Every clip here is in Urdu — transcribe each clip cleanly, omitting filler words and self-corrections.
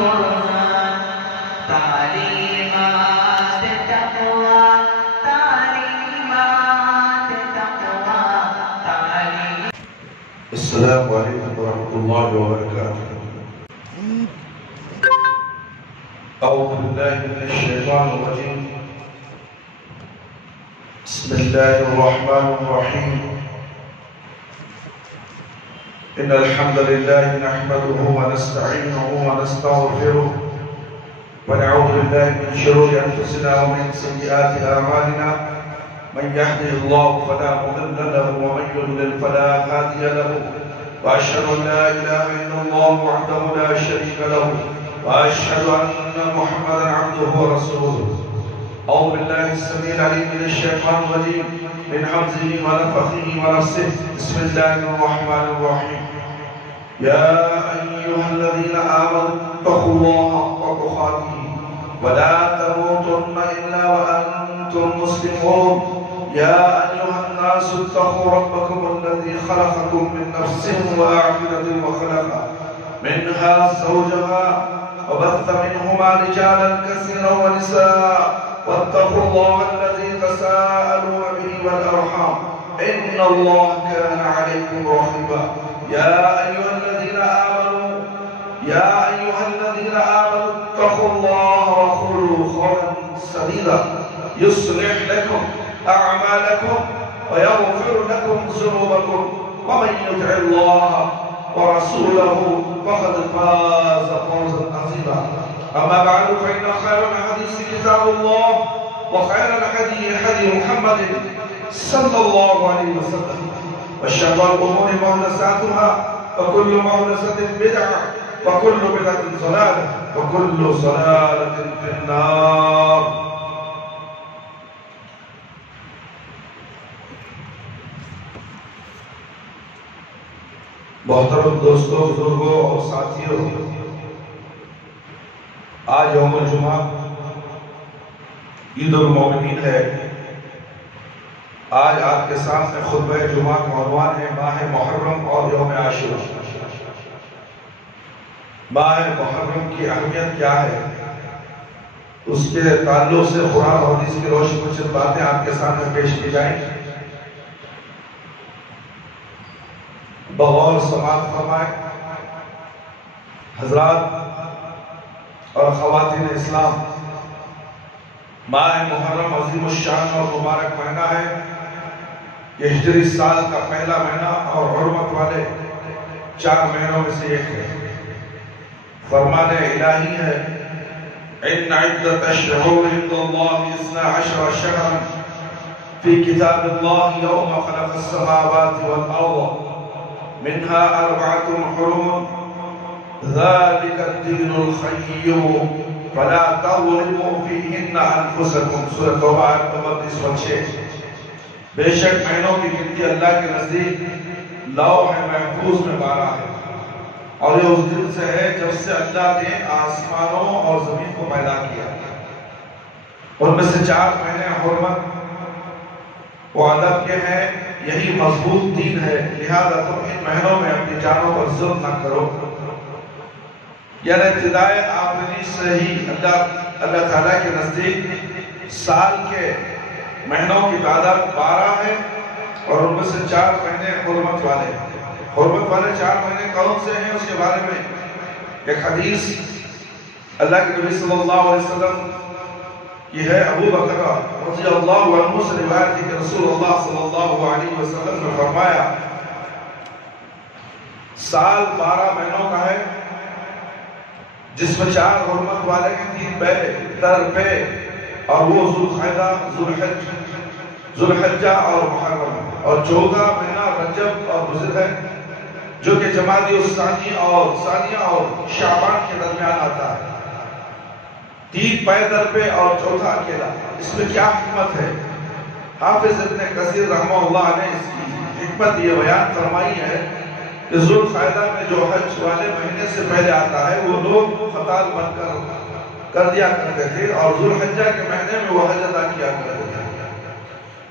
برهان تعلیمات تقوی تعلیمات تقوی تعلیم. السلام علیکم ورحمۃ اللہ وبرکاتہ. اعوذ باللہ من الشیطان الرجیم. بسم اللہ الرحمن الرحیم. ان الحمد لله نحمده ونستعينه ونستغفره ونعوذ بالله من شرور انفسنا ومن سيئات اعمالنا من يهده الله فلا مضل له ومن يضلل فلا هادي له واشهد ان لا اله الا الله وحده لا شريك له واشهد ان محمدا عبده ورسوله. اعوذ بالله السميع العليم من الشيطان الرجيم من همزه ونفخه ونفسه. بسم الله الرحمن الرحيم. يا أيها الذين آمنوا اتقوا الله حق تقاته ولا تموتن إلا وأنتم مسلمون. يا أيها الناس اتقوا ربكم الذي خلقكم من نفس واحدة وخلق منها زوجها وبث منهما رجالا كثيرا ونساء واتقوا الله الذي تساءلون به والأرحام إن الله كان عليكم رقيبا. يا أيها الذين آمنوا اتقوا الله وقولوا قولا سديدا يصلح لكم أعمالكم ويغفر لكم ذنوبكم ومن يطع الله ورسوله فقد فاز فوزا عظيما. أما بعد فإن خير الحديث كتاب الله وخير الهدي هدي محمد صلى الله عليه وسلم وشر الأمور محدثاتها وكل محدثة بدعة وكل بدعة ضلالة وكل ضلالة في النار. محترم دوستوں، بزرگوں اور ساتھیوں، آج یوم الجمعہ عید المومنین ہے. آج آپ کے سامنے خطبہ جمعہ کا عنوان ہے ماہ محرم اور یوم عاشورہ. ماہ محرم کی اہمیت کیا ہے، اس کے تعلق سے قرآن اور حدیث کی روشنی میں کچھ باتیں آپ کے سامنے پیش کی جائیں. بغور سماعت فرمائیں. حضرات اور خواتین اسلام، ماہ محرم عظیم الشان اور مبارک مہینہ ہے. یہ ہجری سال کا پہلا مہینہ اور حرمت والے 4 مہینوں میں سے ایک ہے. فرمان الہی ہے ان عدت الشہور عند اللہ 12 شہرا فی کتاب اللہ یوم خلق السماوات والارض منها 4 حرم ذلك الدین القیم فلا تظلموا فیہن انفسکم. سورۃ توبہ 32-6. بے شک مہینوں کی گنتی اللہ کے نزدیک لوح محفوظ میں 12 ہے، اور یہ اس دن سے ہے جب سے اللہ نے آسمانوں اور زمین کو پیدا کیا. ان میں سے 4 مہینے حرمت و ادب کے ہیں. یہی مضبوط دین ہے، لہذا تم ان مہینوں میں اپنی جانوں پر ظلم نہ کرو. یعنی ابتدائے آفرینی سے ہی اللہ تعالیٰ کے نزدیک سال کے مہینوں کی تعداد 12 ہے، اور ان میں سے 4 مہینے حرمت والے ہیں. حرمت والے 4 مہینے کون سے ہیں، اس کے بارے میں ایک حدیث اللہ کے نبی صلی اللہ علیہ وسلم کی ہے. ابو بکر رضی اللہ عنہ سے روایت ہے کہ رسول اللہ صلی اللہ علیہ وسلم نے فرمایا سال 12 مہینوں کا ہے، جس میں 4 حرمت والے ہیں، 3 پہلے در پہ، اور وہ ذوالحجہ اور محرم، اور 14 مہینہ رجب اور ذوالحجہ ہے جو کہ جمادی الثانی اور ثانیہ اور شعبان کے درمیان آتا ہے. 3 پہ در پہ اور 4 اکیلا. اس میں کیا حکمت ہے؟ حافظ ابن کثیر رحمہ اللہ نے اس کی حکمت یہ بیان فرمائی ہے کہ ذوالقعدہ میں جو حج والے مہینے سے پہلے آتا ہے وہ لوگ خطال بن کر دیا کرتے تھے، اور ذوالحجہ کے مہینے میں وہ حج ادا کیا کرتے تھے.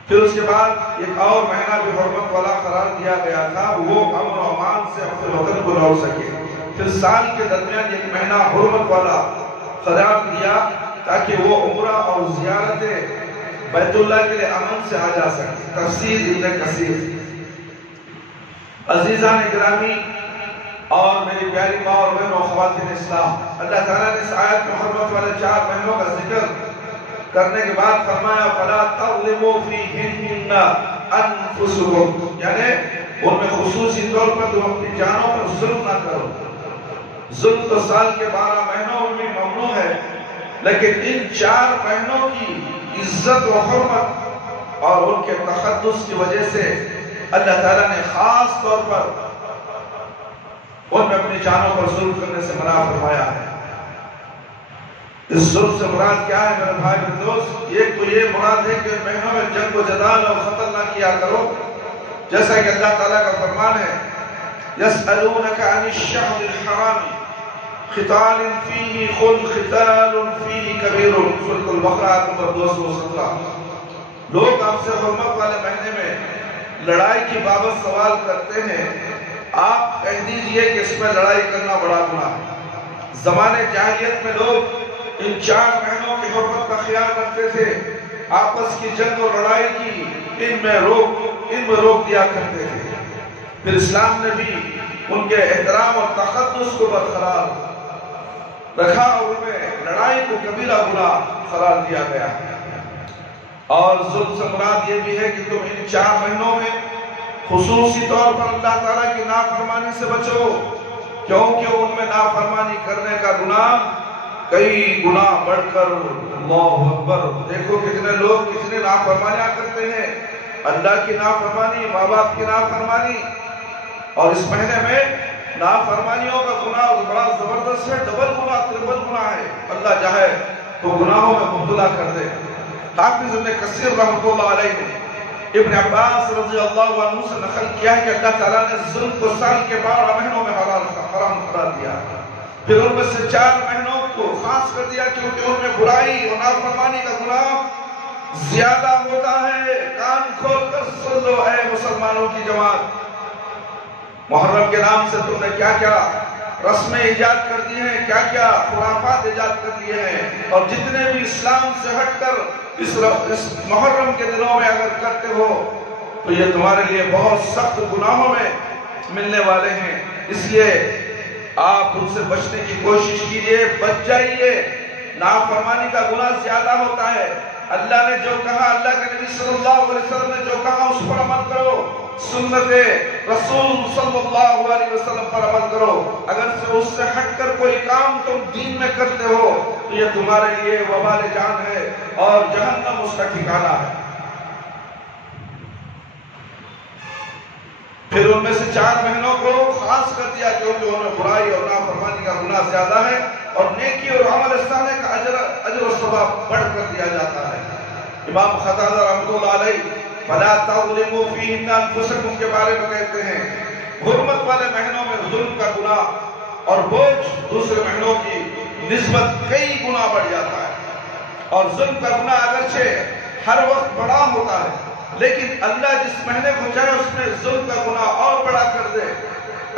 پھر اس کے بعد ایک اور مہینہ بھی حرمت والا قرار دیا گیا تھا، وہ امن و امان سے اپنے وطن کو لوٹ سکے. پھر سال کے درمیان ایک مہینہ حرمت والا قرار دیا تاکہ وہ عمرہ اور زیارت بیت اللہ کے لیے امن سے آ جا سکے. تفسیر ابن کثیر. عزیزان گرامی اور میری پیاری ماں اور بہنوں و خواتین اسلام، اللہ تعالیٰ نے اس آیت میں حرمت والے 4 مہینوں کا ذکر کرنے کے بعد فرمایا فَلَا تَظْلِمُوا فِيهِنَّ أَنفُسَكُمْ، یعنی ان میں خصوصی طور پر تم اپنی جانوں پر ظلم نہ کرو. ظلم تو سال کے 12 مہینوں میں ممنوع ہے، لیکن ان 4 مہینوں کی عزت و حرمت اور ان کے تقدس کی وجہ سے اللہ تعالیٰ نے خاص طور پر ان میں اپنی جانوں پر ظلم کرنے سے منع فرمایا ہے. اس ظلم سے مراد کیا ہے میرے بھائی اور دوست؟ ایک تو یہ مراد ہے کہ مہینوں میں جنگ و جدال اور قتل نہ کیا کرو، جیسا کہ اللہ تعالیٰ کا فرمان ہے يَسْأَلُونَكَ عَنِ الشَّهْرِ الْحَرَامِ قِتَالٍ فِيهِ قُلْ قِتَالٌ فِيهِ كَبِيرٌ. سورۃ البقرہ نمبر 217. لوگ آپ سے حرمت والے مہینے میں لڑائی کی بابت سوال کرتے ہیں، آپ کہہ دیجئے کہ اس میں لڑائی کرنا بڑا گناہ ہے. زمانے جاہلیت میں لوگ ان 4 مہینوں کی حرمت کا خیال رکھتے تھے، آپس کی جنگ اور لڑائی کی ان میں روک دیا کرتے تھے. پھر اسلام نے بھی ان کے احترام اور تقدس کو برقرار رکھا اور ان میں لڑائی کو کبیرہ گناہ قرار دیا گیا. اور ظلم سے مراد یہ بھی ہے کہ تم ان 4 مہینوں میں خصوصی طور پر اللہ تعالیٰ کی نافرمانی سے بچو، کیونکہ ان میں نافرمانی کرنے کا گناہ کئی گناہ بڑھ کر اللہ اکبر. دیکھو کتنے لوگ کتنے نافرمانیاں کرتے ہیں، اللہ کی نافرمانی، ماں باپ کی نافرمانی، اور اس مہینے میں نافرمانیوں کا گناہ بڑا زبردست ہے، ڈبل گناہ، ٹرپل گناہ ہے. اللہ چاہے تو گناہوں میں مبتلا کر دے. حافظ ابن کثیر رحمۃ اللہ علیہ نے ابن عباس رضی اللہ عنہ سے نقل کیا ہے کہ اللہ تعالیٰ نے ظلم کو سال کے 12 مہینوں میں حرام قرار دیا، پھر ان میں سے 4 مہینوں کو خاص کر دیا کیونکہ ان میں برائی اور نافرمانی کا گناہ زیادہ ہوتا ہے. کان کھول کر سن لو اے مسلمانوں کی جماعت، محرم کے نام سے تم نے کیا کیا رسمیں ایجاد کر دی ہیں، کیا کیا خرافات ایجاد کر دیے ہیں، اور جتنے بھی اسلام سے ہٹ کر اس محرم کے دنوں میں اگر کرتے ہو تو یہ تمہارے لیے بہت سخت گناہوں میں ملنے والے ہیں. اس لیے آپ ان سے بچنے کی کوشش کیجئے، بچ جائیے. نافرمانی کا گناہ زیادہ ہوتا ہے. اللہ نے جو کہا، اللہ کے نبی صلی اللہ علیہ وسلم نے جو کہا اس پر عمل کرو، سنت رسول صلی اللہ علیہ وسلم پر عمل کرو. اگر اس سے ہٹ کر کوئی کام تم دین میں کرتے ہو تو یہ تمہارے لیے وبال جان ہے اور جہنم اس کا ٹھکانہ ہے. پھر ان میں سے 4 مہینوں کو خاص کر دیا کیونکہ ان میں برائی اور نافرمانی کا گناہ زیادہ ہے اور نیکی اور عمل صالح کا اجر و ثواب بڑھ کر دیا جاتا ہے. امام قتادہ رحمۃ اللہ علیہ فَلَا تَظْلِمُوا فِيهِنَّ أَنفُسَكُمْ کے بارے میں کہتے ہیں حرمت والے مہینوں میں ظلم کا گناہ اور بوجھ دوسرے مہینوں کی نسبت کئی گنا بڑھ جاتا ہے. اور ظلم کا گناہ اگرچہ ہر وقت بڑا ہوتا ہے لیکن اللہ جس مہینے کو چاہے اس میں ظلم کا گناہ اور بڑا کر دے،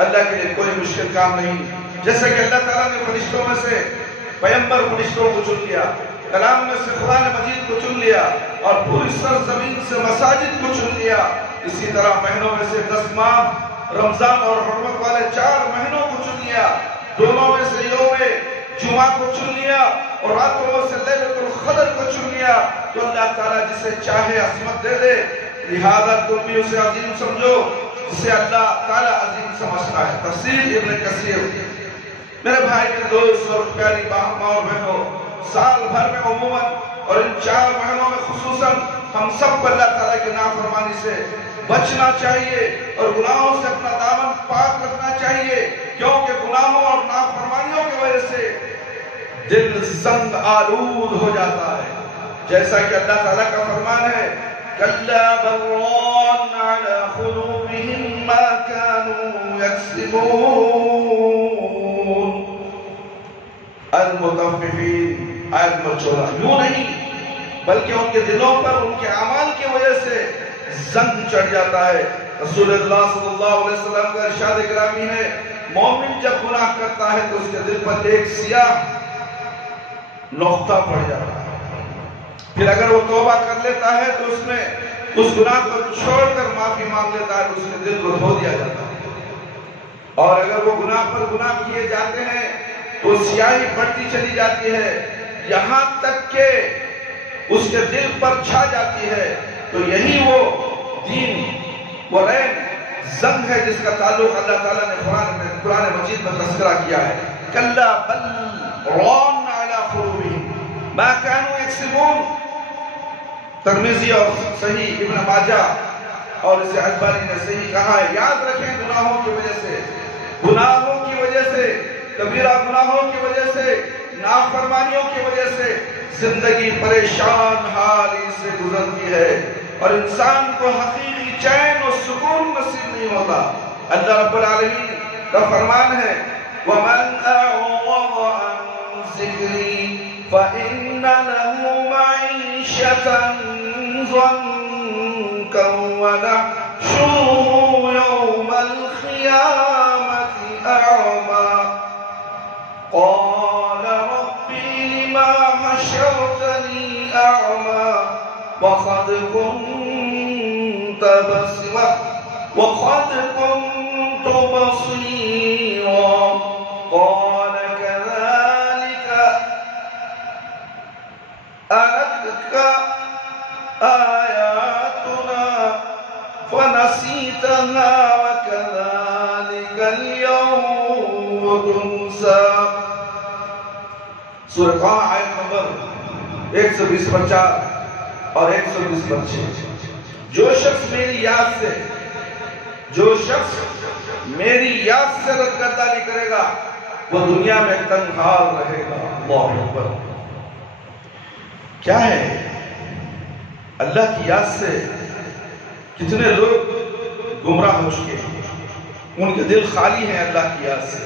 اللہ کے لیے کوئی مشکل کام نہیں. جیسے کہ اللہ تعالیٰ نے فرشتوں میں سے پیغمبر فرشتوں کو چن لیا، کلام میں سے قرآن مجید کو چن لیا اور پوری سرزمین سے مساجد کو چن لیا. اسی طرح مہینوں میں سے 10 ماہ رمضان اور حرمت والے 4 مہینوں کو چن لیا، دونوں میں سے یوم جمعہ کو چن لیا اور راتوں میں سے لیلۃ القدر کو چن لیا. تو اللہ تعالیٰ جسے چاہے عظمت دے دے، لہذا تم بھی اسے عظیم سمجھو جسے اللہ تعالیٰ عظیم سمجھتا ہے. تفسیر ابن کثیر. میرے بھائی میرے دوست اور پیاری ماں اور بہنوں، سال بھر میں عموماً اور ان 4 مہینوں میں خصوصاً ہم سب کو اللہ تعالیٰ کی نافرمانی سے بچنا چاہیے اور گناہوں سے اپنا دامن پاک رکھنا چاہیے، کیونکہ گناہوں اور نافرمانیوں کی وجہ سے دل زنگ آلود ہو جاتا ہے. جیسا کہ اللہ تعالیٰ کا فرمان ہے كَلَّا بَرَّانَ عَلَى قُلُوبِهِمْ مَا كَانُوا يَكْسِبُونَ. المطففین آیت نمبر 14. یوں نہیں بلکہ ان کے دلوں پر ان کے اعمال کی وجہ سے زنگ چڑھ جاتا ہے. رسول اللہ صلی اللہ علیہ وسلم کا ارشاد گرامی ہے مومن جب گناہ کرتا ہے تو اس کے دل پر ایک سیاہ نقطہ پڑ جاتا ہے، پھر اگر وہ توبہ کر لیتا ہے تو اس میں اس گناہ کو چھوڑ کر معافی مانگ لیتا ہے تو اس کے دل کو دھو دیا جاتا ہے، اور اگر وہ گناہ پر گناہ کیے جاتے ہیں تو سیاہی بڑھتی چلی جاتی ہے یہاں تک کہ اس کے دل پر چھا جاتی ہے۔ تو یہی وہ دین وہ رین زنگ ہے جس کا تعلق اللہ تعالیٰ نے قرآن مجید میں تذکرہ کیا ہے۔ کلا بل ران علی قلوبہم ما كانوا یکسبون، ترمذی اور صحیح ابن ماجہ اور اسے البانی نے صحیح کہا ہے۔ یاد رکھیں گناہوں کی وجہ سے کبیرہ گناہوں کی وجہ سے نافرمانیوں کی وجہ سے زندگی پریشان حالی سے گزرتی ہے اور انسان کو حقیقی چین و سکون نصیب نہیں ہوتا۔ اللہ رب العالمین کا فرمان ہے وَمَنْ أَعْرَضَ عَنْ ذِكْرِي فَإِنَّ لَهُ مَعِيشَةً ضَنكًا وَنَحْشُرُهُ يَوْمَ الْقِيَامَةِ أَعْمَى قَالَ رَبِّ لِمَ حَشَرْتَنِي أَعْمَى وَقَدْ كُنْتَ بَصِيرًا قَالَ كَذَلِكَ أَتَتْكَ آيَاتُنَا فَنَسِيتَهَا وَكَذَلِكَ الْيَوْمُ تُنْسَى۔ سورہ قاف آیت نمبر 120 پر 4 اور 120 پر 6۔ جو شخص میری یاد سے ردگردانی کرے گا وہ دنیا میں تنگ حال رہے گا۔ اللہ اکبر! کیا ہے اللہ کی یاد سے کتنے لوگ گمراہ ہو چکے ہیں، ان کے دل خالی ہیں اللہ کی یاد سے۔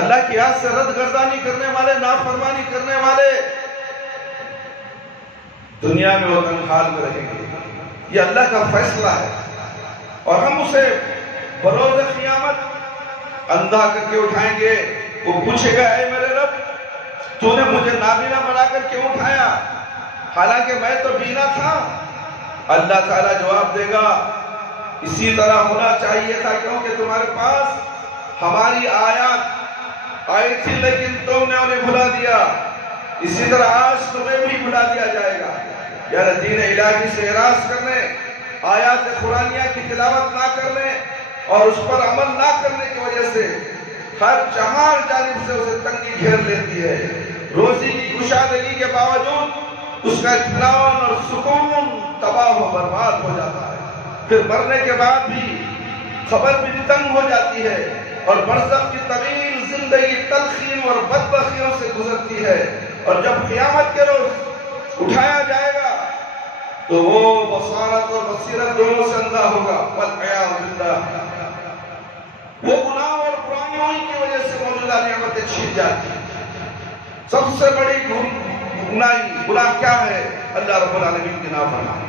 اللہ کی یاد سے ردگردانی کرنے والے، نافرمانی کرنے والے دنیا میں وہ تنگ حال میں رہیں گے۔ یہ اللہ کا فیصلہ ہے اور ہم اسے بروز قیامت اندھا کر کے اٹھائیں گے۔ وہ پوچھے گا اے میرے رب تو نے مجھے نابینا بنا کر کیوں اٹھایا حالانکہ میں تو بینا تھا؟ اللہ تعالیٰ جواب دے گا اسی طرح ہونا چاہیے تھا کیونکہ تمہارے پاس ہماری آیات آئی تھی لیکن تم نے انہیں بھلا دیا، اسی طرح آج تمہیں بھی بھلا دیا جائے گا۔ یعنی دین الہی سے اعراض کرنے، آیات قرآنیہ کی تلاوت نہ کرنے اور اس پر عمل نہ کرنے کی وجہ سے ہر چہار جانب سے اسے تنگی گھیر لیتی ہے۔ روزی کی کشادگی کے باوجود اس کا اطمینان اور سکون تباہ و برباد ہو جاتا ہے۔ پھر مرنے کے بعد بھی خبر بھی تنگ ہو جاتی ہے اور برزخ کی طویل زندگی تلخیوں اور بدبختیوں سے گزرتی ہے، اور جب قیامت کے روز اٹھایا جائے گا تو وہ بصارت اور بصیرت دونوں سے اندھا ہوگا۔ والعیاذ باللہ، وہ گناہ اور برائیوں کی وجہ سے موجودہ نعمتیں چھین جاتی ہیں۔ سب سے بڑی گناہ کیا ہے؟ اللہ رب العالمین کی نافرمانی۔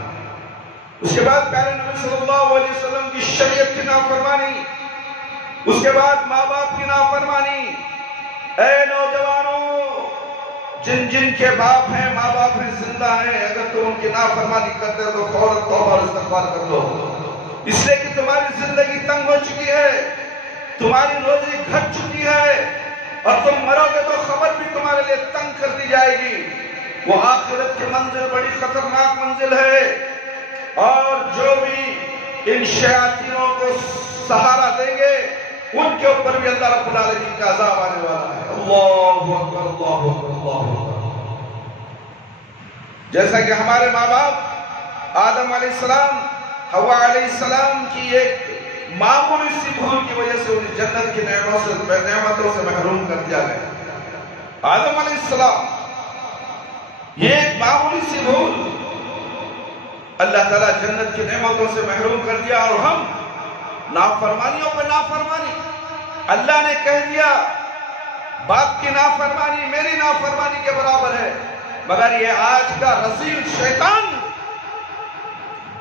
اس کے بعد پیارے نبی صلی اللہ علیہ وسلم کی شریعت کی نافرمانی، اس کے بعد ماں باپ کی نافرمانی۔ اے نوجوانوں، جن کے باپ ہیں، ماں باپ ہیں، زندہ ہیں، اگر تم ان کی نافرمانی کرتے ہو تو فوراً توبہ اور استغفار کر دو، اس لیے کہ تمہاری زندگی تنگ ہو چکی ہے، تمہاری روزی گھٹ چکی ہے، اور تم مرو گے تو خبر بھی تمہارے لیے تنگ کر دی جائے گی۔ وہ آخرت کی منزل بڑی خطرناک منزل ہے، اور جو بھی ان شیاطینوں کو سہارا دیں گے ان کے اوپر بھی اللہ رب العالمین کا عذاب آنے والا ہے۔ اللہ اکبر، اللہ اکبر، اللہ اکبر۔ جیسا کہ ہمارے ماں باپ آدم علیہ السلام، حوا علیہ السلام کی ایک معمولی سی بھول کی وجہ سے انہیں جنت کی نعمتوں سے محروم کر دیا گیا۔ آدم علیہ السلام، یہ ایک معمولی سی بھول اللہ تعالیٰ جنت کی نعمتوں سے محروم کر دیا، اور ہم نافرمانیوں پہ نافرمانی۔ اللہ نے کہہ دیا باپ کی نافرمانی میری نافرمانی کے برابر ہے، مگر یہ آج کا رذیل شیطان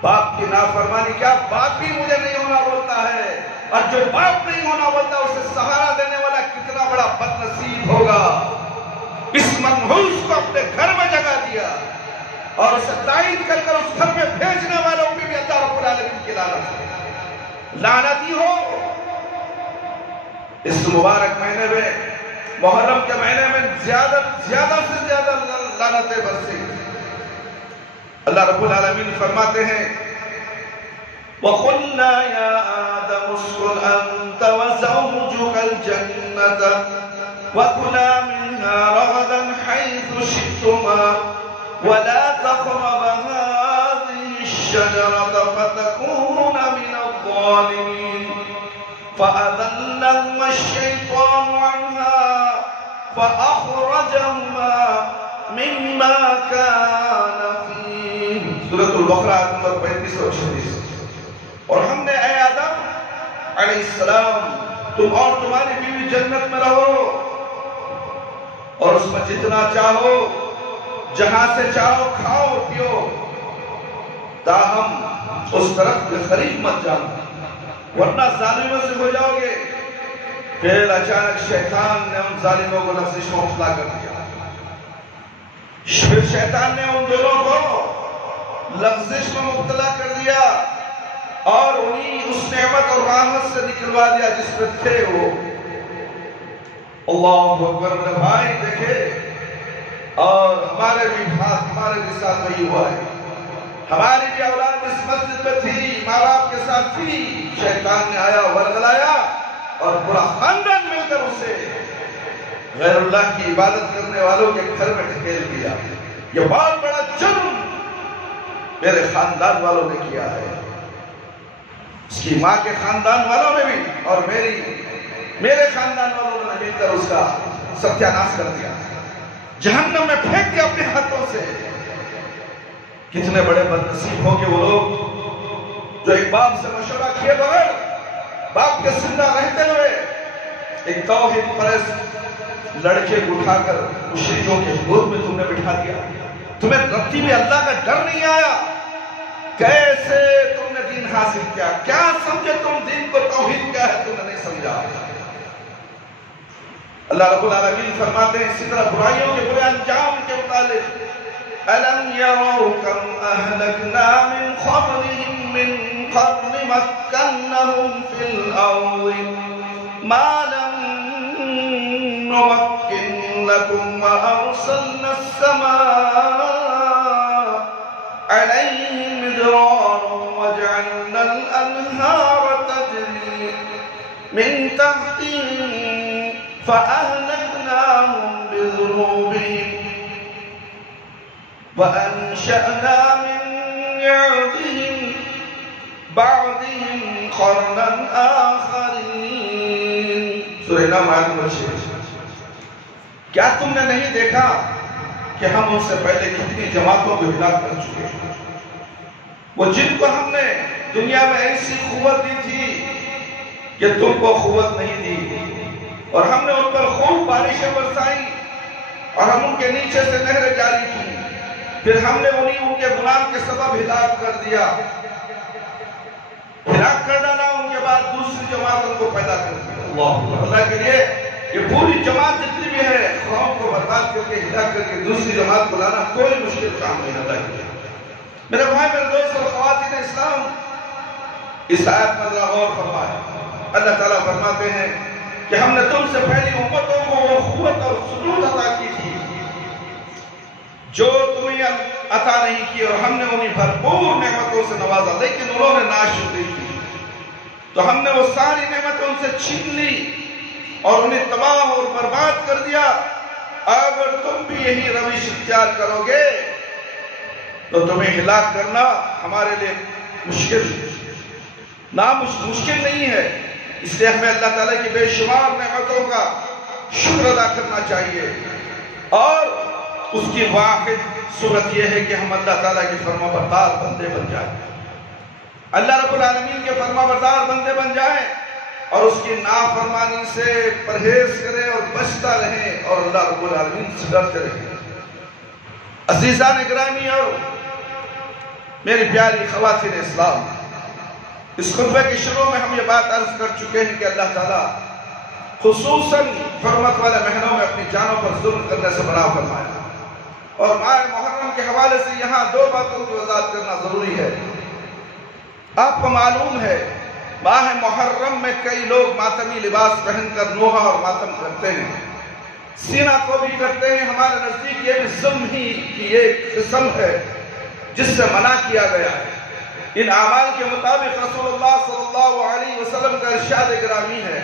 باپ کی نافرمانی کیا، باپ بھی مجھے نہیں ہونا بولتا ہے، اور جو باپ نہیں ہونا بولتا اسے سہارا دینے والا کتنا بڑا بدنصیب ہوگا۔ اس منحوس کو اپنے گھر میں جگہ دیا اور اسے تائید کر کر اس گھر میں بھیجنے والوں پہ بھی اللہ رب العالمین کی لعنت ہے۔ لعنتی ہو اس مبارک مہینے میں، محرم کے مہینے میں زیادہ سے زیادہ لعنتیں برسی۔ اللہ رب العالمین فرماتے ہیں وَقُلْنَا يَا آدَمُ اسْكُنْ أَنْتَ وَزَوْجُكَ الْجَنَّةَ وَكُلَا مِنْهَا رَغَدًا حَيْثُ شِئْتُمَا وَلَا تَقْرَبَا هَٰذِهِ الشَّجَرَةَ فَتَكُونَ مِنَ الظَّالِمِينَ فَأَذَلَّهُمَا الشَّيْطَانُ عَنْهَا فَأَخْرَجَهُمَا مِمَّا كَانَ فِيهِ۔ سورۃ البقرہ آیت نمبر 35 اور 36۔ اور ہم نے اے آدم علیہ السلام تم اور تمہاری بیوی جنت میں رہو اور اس میں جتنا چاہو جہاں سے چاہو کھاؤ پیو، تاہم اس طرف کے قریب مت جانا ورنہ ظالموں سے ہو جاؤ گے۔ پھر اچانک شیطان نے ان ظالموں کو لغزش میں مبتلا کر دیا۔ پھر شیطان نے ان دونوں کو لغزش میں مبتلا کر دیا اور انہیں اس نعمت اور راحت سے نکلوا دیا جس میں تھے وہ۔ اللہ اکبر میرے بھائی دیکھے، اور ہمارے بھی ساتھ وہی ہوا ہے۔ ہماری بھی اولاد اس مسجد میں تھی، ماں باپ کے ساتھ تھی، شیطان نے آیا ورگلایا اور پورا خاندان مل کر اسے غیر اللہ کی عبادت کرنے والوں کے گھر میں ڈھکیل دیا۔ یہ بہت بڑا جرم میرے خاندان والوں نے کیا ہے، اس کی ماں کے خاندان والوں نے بھی اور میرے خاندان والوں نے مل کر اس کا ستیہ ناش کر دیا، جہنم میں پھینک دیا اپنے ہاتھوں سے۔ کتنے بڑے بدنصیب ہوں گے وہ لوگ جو ایک باپ سے مشورہ کیے بغیر، باپ کے زندہ رہتے ہوئے ایک توحید پرست لڑکے کو اٹھا کر مشرکوں کے گود میں تم نے بٹھا دیا۔ تمہیں رتی میں اللہ کا ڈر نہیں آیا؟ کیسے تم نے دین حاصل کیا؟ کیا سمجھے تم دین کو؟ توحید کیا ہے تم نے نہیں سمجھا۔ اللہ رب العالمین فرماتے ہیں اسی طرح برائیوں کے برے انجام کے متعلق أَلَمْ يَرَوْا كَمْ أَهْلَكْنَا مِنْ قَبْلِهِمْ مِنْ قَرْنٍ مَكَّنَّهُمْ فِي الْأَرْضِ مَا لَمْ نُمَكِّنْ لَكُمْ وَأَرْسَلْنَا السَّمَاءَ عَلَيْهِمْ مِدْرَارًا وَجَعَلْنَا الْأَنْهَارَ تَجْرِي مِنْ تَحْتِهِمْ فَأَهْلَكْنَاهُمْ بِذُنُوبِهِمْ وَأَنشَأْنَا مِنْ بَعْدِهِمْ قَرْنًا آخَرِينَ۔ سورہ نام آیت نمبر 6۔ کیا تم نے نہیں دیکھا کہ ہم ان سے پہلے کتنی جماعتوں کو ہلاک کر چکے ہیں؟ وہ جن کو ہم نے دنیا میں ایسی قوت دی تھی کہ تم کو قوت نہیں دی، اور ہم نے ان پر خوب بارشیں برسائی اور ہم ان کے نیچے سے نہریں جاری کی، پھر ہم نے انہیں ان کے گناہ کے سبب ہلاک کر دیا، ہلاک کر ڈالا، ان کے بعد دوسری جماعت ان کو پیدا کر دیا۔ اللہ کے لیے یہ پوری جماعت جتنی بھی ہے قوم کو برباد کر کے ہلاک کر کے دوسری جماعت کو لانا کوئی مشکل کام نہیں ہوتا ہے۔ میرے بھائی میرے دوست اور خواتین اسلام، اس آیت میں ذرا غور فرمائیں۔ اللہ تعالیٰ فرماتے ہیں کہ ہم نے تم سے پہلی امتوں کو وہ قوت اور سلوط عطا کی تھی جو تمہیں عطا نہیں کی، اور ہم نے انہیں بھرپور نعمتوں سے نوازا، لیکن انہوں نے ناشکری کی، تو ہم نے وہ ساری نعمتیں ان سے چھین لی اور انہیں تباہ اور برباد کر دیا۔ اگر تم بھی یہی روش اختیار کرو گے تو تمہیں ہلاک کرنا ہمارے لیے مشکل نہیں ہے۔ اس لیے ہمیں اللہ تعالیٰ کی بے شمار نعمتوں کا شکر ادا کرنا چاہیے، اور اس کی واحد صورت یہ ہے کہ ہم اللہ تعالیٰ کے فرما بردار بندے بن جائیں، اللہ رب العالمین کے فرما بردار بندے بن جائیں، اور اس کی نافرمانی سے پرہیز کریں اور بچتا رہیں، اور اللہ رب العالمین سے ڈرتے رہیں۔ عزیزان گرامی اور میری پیاری خواتین اسلام، اس خطبے کے شروع میں ہم یہ بات عرض کر چکے ہیں کہ اللہ تعالیٰ خصوصاً حرمت والے مہینوں میں اپنی جانوں پر ظلم کرنے سے منع فرمایا، اور ماہ محرم کے حوالے سے یہاں دو باتوں کی وضاحت کرنا ضروری ہے۔ آپ کو معلوم ہے ماہ محرم میں کئی لوگ ماتمی لباس پہن کر نوحہ اور ماتم کرتے ہیں، سینہ کو بھی کرتے ہیں۔ ہمارے نزدیک یہ بھی ظلم ہی کی ایک قسم ہے جس سے منع کیا گیا ہے۔ ان اعمال کے مطابق رسول اللہ صلی اللہ علیہ وسلم کا ارشاد گرامی ہے،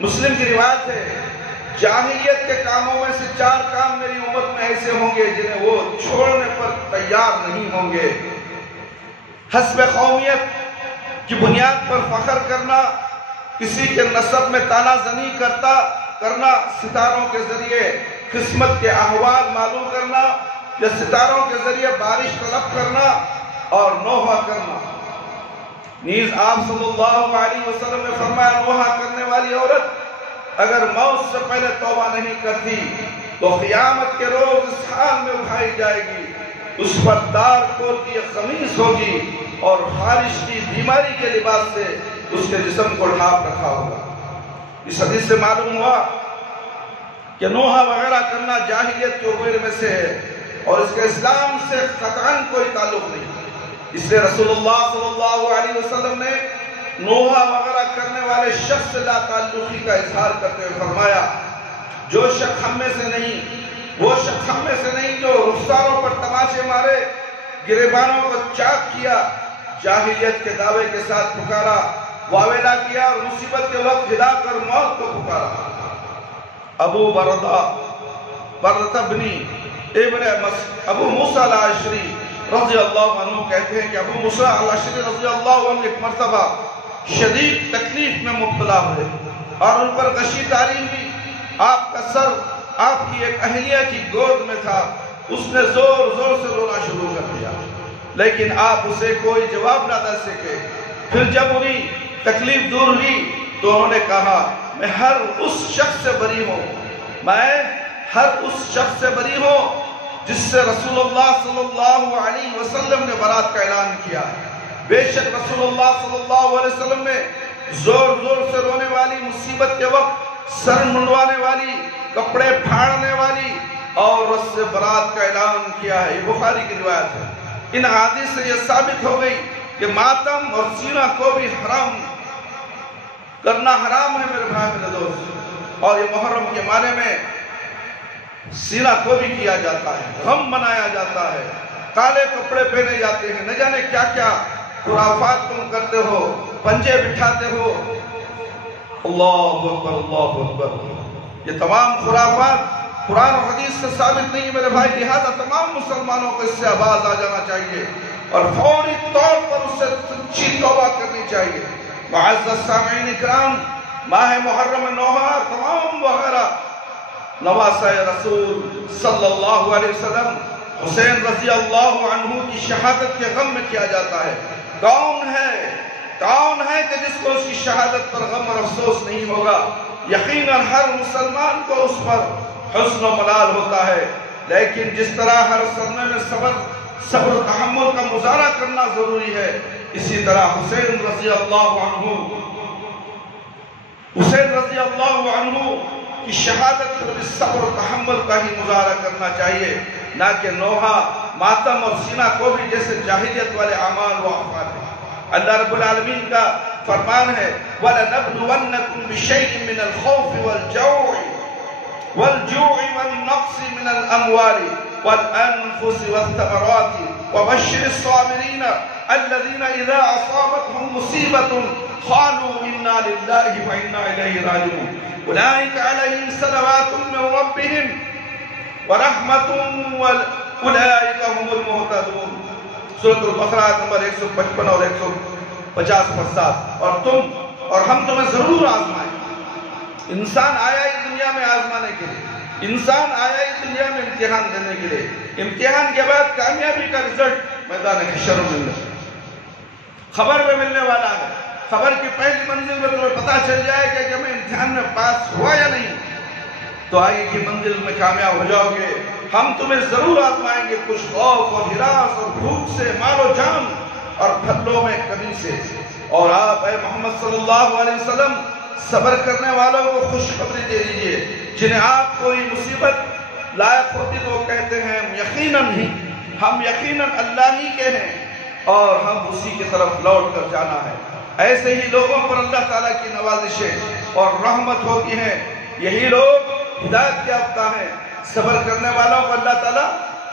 مسلم کی روایت ہے، جاہلیت کے کاموں میں سے 4 کام میری امت میں ایسے ہوں گے جنہیں وہ چھوڑنے پر تیار نہیں ہوں گے۔ حسب قومیت کی بنیاد پر فخر کرنا، کسی کے نسب میں تانا زنی کرنا، ستاروں کے ذریعے قسمت کے احوال معلوم کرنا یا ستاروں کے ذریعے بارش طلب کرنا اور نوحہ کرنا۔ نیز آپ صلی اللہ علیہ وسلم نے فرمایا، نوحہ کرنے والی عورت اگر موت سے پہلے توبہ نہیں کرتی تو قیامت کے روز اس حال میں اٹھائی جائے گی، اس پر دار کول کی ایک قمیص ہوگی اور خارش کی بیماری کے لباس سے اس کے جسم کو ڈھانپ رکھا ہوگا۔ اس حدیث سے معلوم ہوا کہ نوحہ وغیرہ کرنا جاہلیت کے امور میں سے ہے اور اس کے اسلام سے قطعاً کوئی تعلق نہیں۔ اس لیے رسول اللہ صلی اللہ علیہ وسلم نے نوحہ وغیرہ کرنے والے شخص سے لا تعلقی کا اظہار کرتے ہوئے فرمایا، جو شخص ہم میں سے نہیں جو رخساروں پر تماچے مارے، گریبانوں کو چاک کیا، جاہلیت کے دعوے کے ساتھ پکارا، واویلا کیا اور مصیبت کے وقت ہلا کر موت کو پکارا۔ ابو موسیٰ الاشعری رضی اللہ عنہ کہتے ہیں کہ ابو موسیٰ الاشعری رضی اللہ عنہ ایک مرتبہ شدید تکلیف میں مبتلا ہوئے اور ان پر غشی طاری ہوئی۔ آپ کا سر آپ کی ایک اہلیہ کی گود میں تھا، اس نے زور زور سے رونا شروع کر دیا، لیکن آپ اسے کوئی جواب نہ دے سکے۔ پھر جب انہیں تکلیف دور ہوئی تو انہوں نے کہا، میں ہر اس شخص سے بری ہوں جس سے رسول اللہ صلی اللہ علیہ وسلم نے برات کا اعلان کیا۔ بے شک رسول اللہ صلی اللہ علیہ وسلم نے زور زور سے رونے والی، مصیبت کے وقت سر منڈوانے والی، کپڑے پھاڑنے والی عورت سے برات کا اعلان کیا ہے۔ یہ بخاری کی روایت ہے۔ ان حدیث سے یہ ثابت ہو گئی کہ ماتم اور سینہ کو بھی کرنا حرام ہے میرے بھائی میرے دوست، اور یہ محرم کے معنی میں سینہ کو بھی کیا جاتا ہے، غم منایا جاتا ہے، کالے کپڑے پہنے جاتے ہیں، نہ جانے کیا کیا خرافات تم کرتے ہو، پنجے بٹھاتے ہو۔ اللہ اکبر اللہ اکبر۔ یہ تمام خرافات قرآن و حدیث سے ثابت نہیں ہے میرے بھائی، لہذا تمام مسلمانوں کو اس سے آواز آ جانا چاہیے اور فوری طور پر اس سے سچی توبہ کرنی چاہیے۔ معزز سامعین اکرام، ماہ محرم نوحہ تمام وغیرہ نواسہ رسول صلی اللہ علیہ وسلم حسین رضی اللہ عنہ کی شہادت کے غم میں کیا جاتا ہے۔ کون ہے کہ جس کو اس کی شہادت پر غم اور افسوس نہیں ہوگا؟ یقیناً ہر مسلمان کو اس پر حسن و ملال ہوتا ہے، لیکن جس طرح ہر صدمے میں صبر و تحمل کا مظاہرہ کرنا ضروری ہے، اسی طرح حسین رضی اللہ عنہ کی شہادت پر بھی صبر و تحمل کا ہی مظاہرہ کرنا چاہیے، نہ کہ نوحہ، ماتم اور سینہ کو بھی جیسے جاہلیت والے اعمال و افعال ہیں۔ اللہ رب العالمین کا فرمان ہے، وَلَنَبْلُوَنَّكُمْ بِشَيْءٍ مِّنَ الْخَوْفِ وَالْجُوعِ وَالنَّقْصِ مِنَ الْأَمْوَالِ وَالْأَنفُسِ وَالثَّمَرَاتِ وَبَشِّرِ الصَّابِرِينَ الَّذِينَ إِذَا أَصَابَتْهُمْ مُصِيبَةٌ قَالُوا إِنَّا لِلَّهِ وَإِنَّا إِلَيْهِ راجعون أُولَئِكَ عَلَيْهِمْ صَلَوَاتٌ مِّن رَّبِّهِمْ وَرَحْمَةٌ وَأُولَئِكَ هُمُ الْمُهْتَدُونَ۔ سورۃ البقرہ نمبر 155 اور 150 پر 7۔ اور تم اور ہم تمہیں ضرور آزمائیں۔ انسان آیا ہی دنیا میں آزمانے کے لیے، انسان آیا ہی دنیا میں امتحان دینے کے لیے۔ امتحان کے بعد کامیابی کا رزلٹ میدان حشر میں خبر میں ملنے والا ہے۔ خبر کی پہلی منزل میں تمہیں پتہ چل جائے گا کہ میں امتحان میں پاس ہوا یا نہیں، تو آگے کی منزل میں کامیاب ہو جاؤ گے۔ ہم تمہیں ضرور آزمائیں گے، کچھ خوف اور ہراس اور بھوک سے، مال و جان اور پھلوں میں کمی سے۔ اور آپ اے محمد صلی اللہ علیہ وسلم صبر کرنے والوں کو خوشخبری دے دیجئے جنہیں آپ کوئی مصیبت لائق ہوتی تو وہ کہتے ہیں ہم یقیناً اللہ ہی کے ہیں اور ہم اسی کی طرف لوٹ کر جانا ہے۔ ایسے ہی لوگوں پر اللہ تعالیٰ کی نوازشیں اور رحمت ہوتی ہیں، یہی لوگ ہدایت یافتہ ہیں۔ صبر کرنے والوں کو اللہ تعالیٰ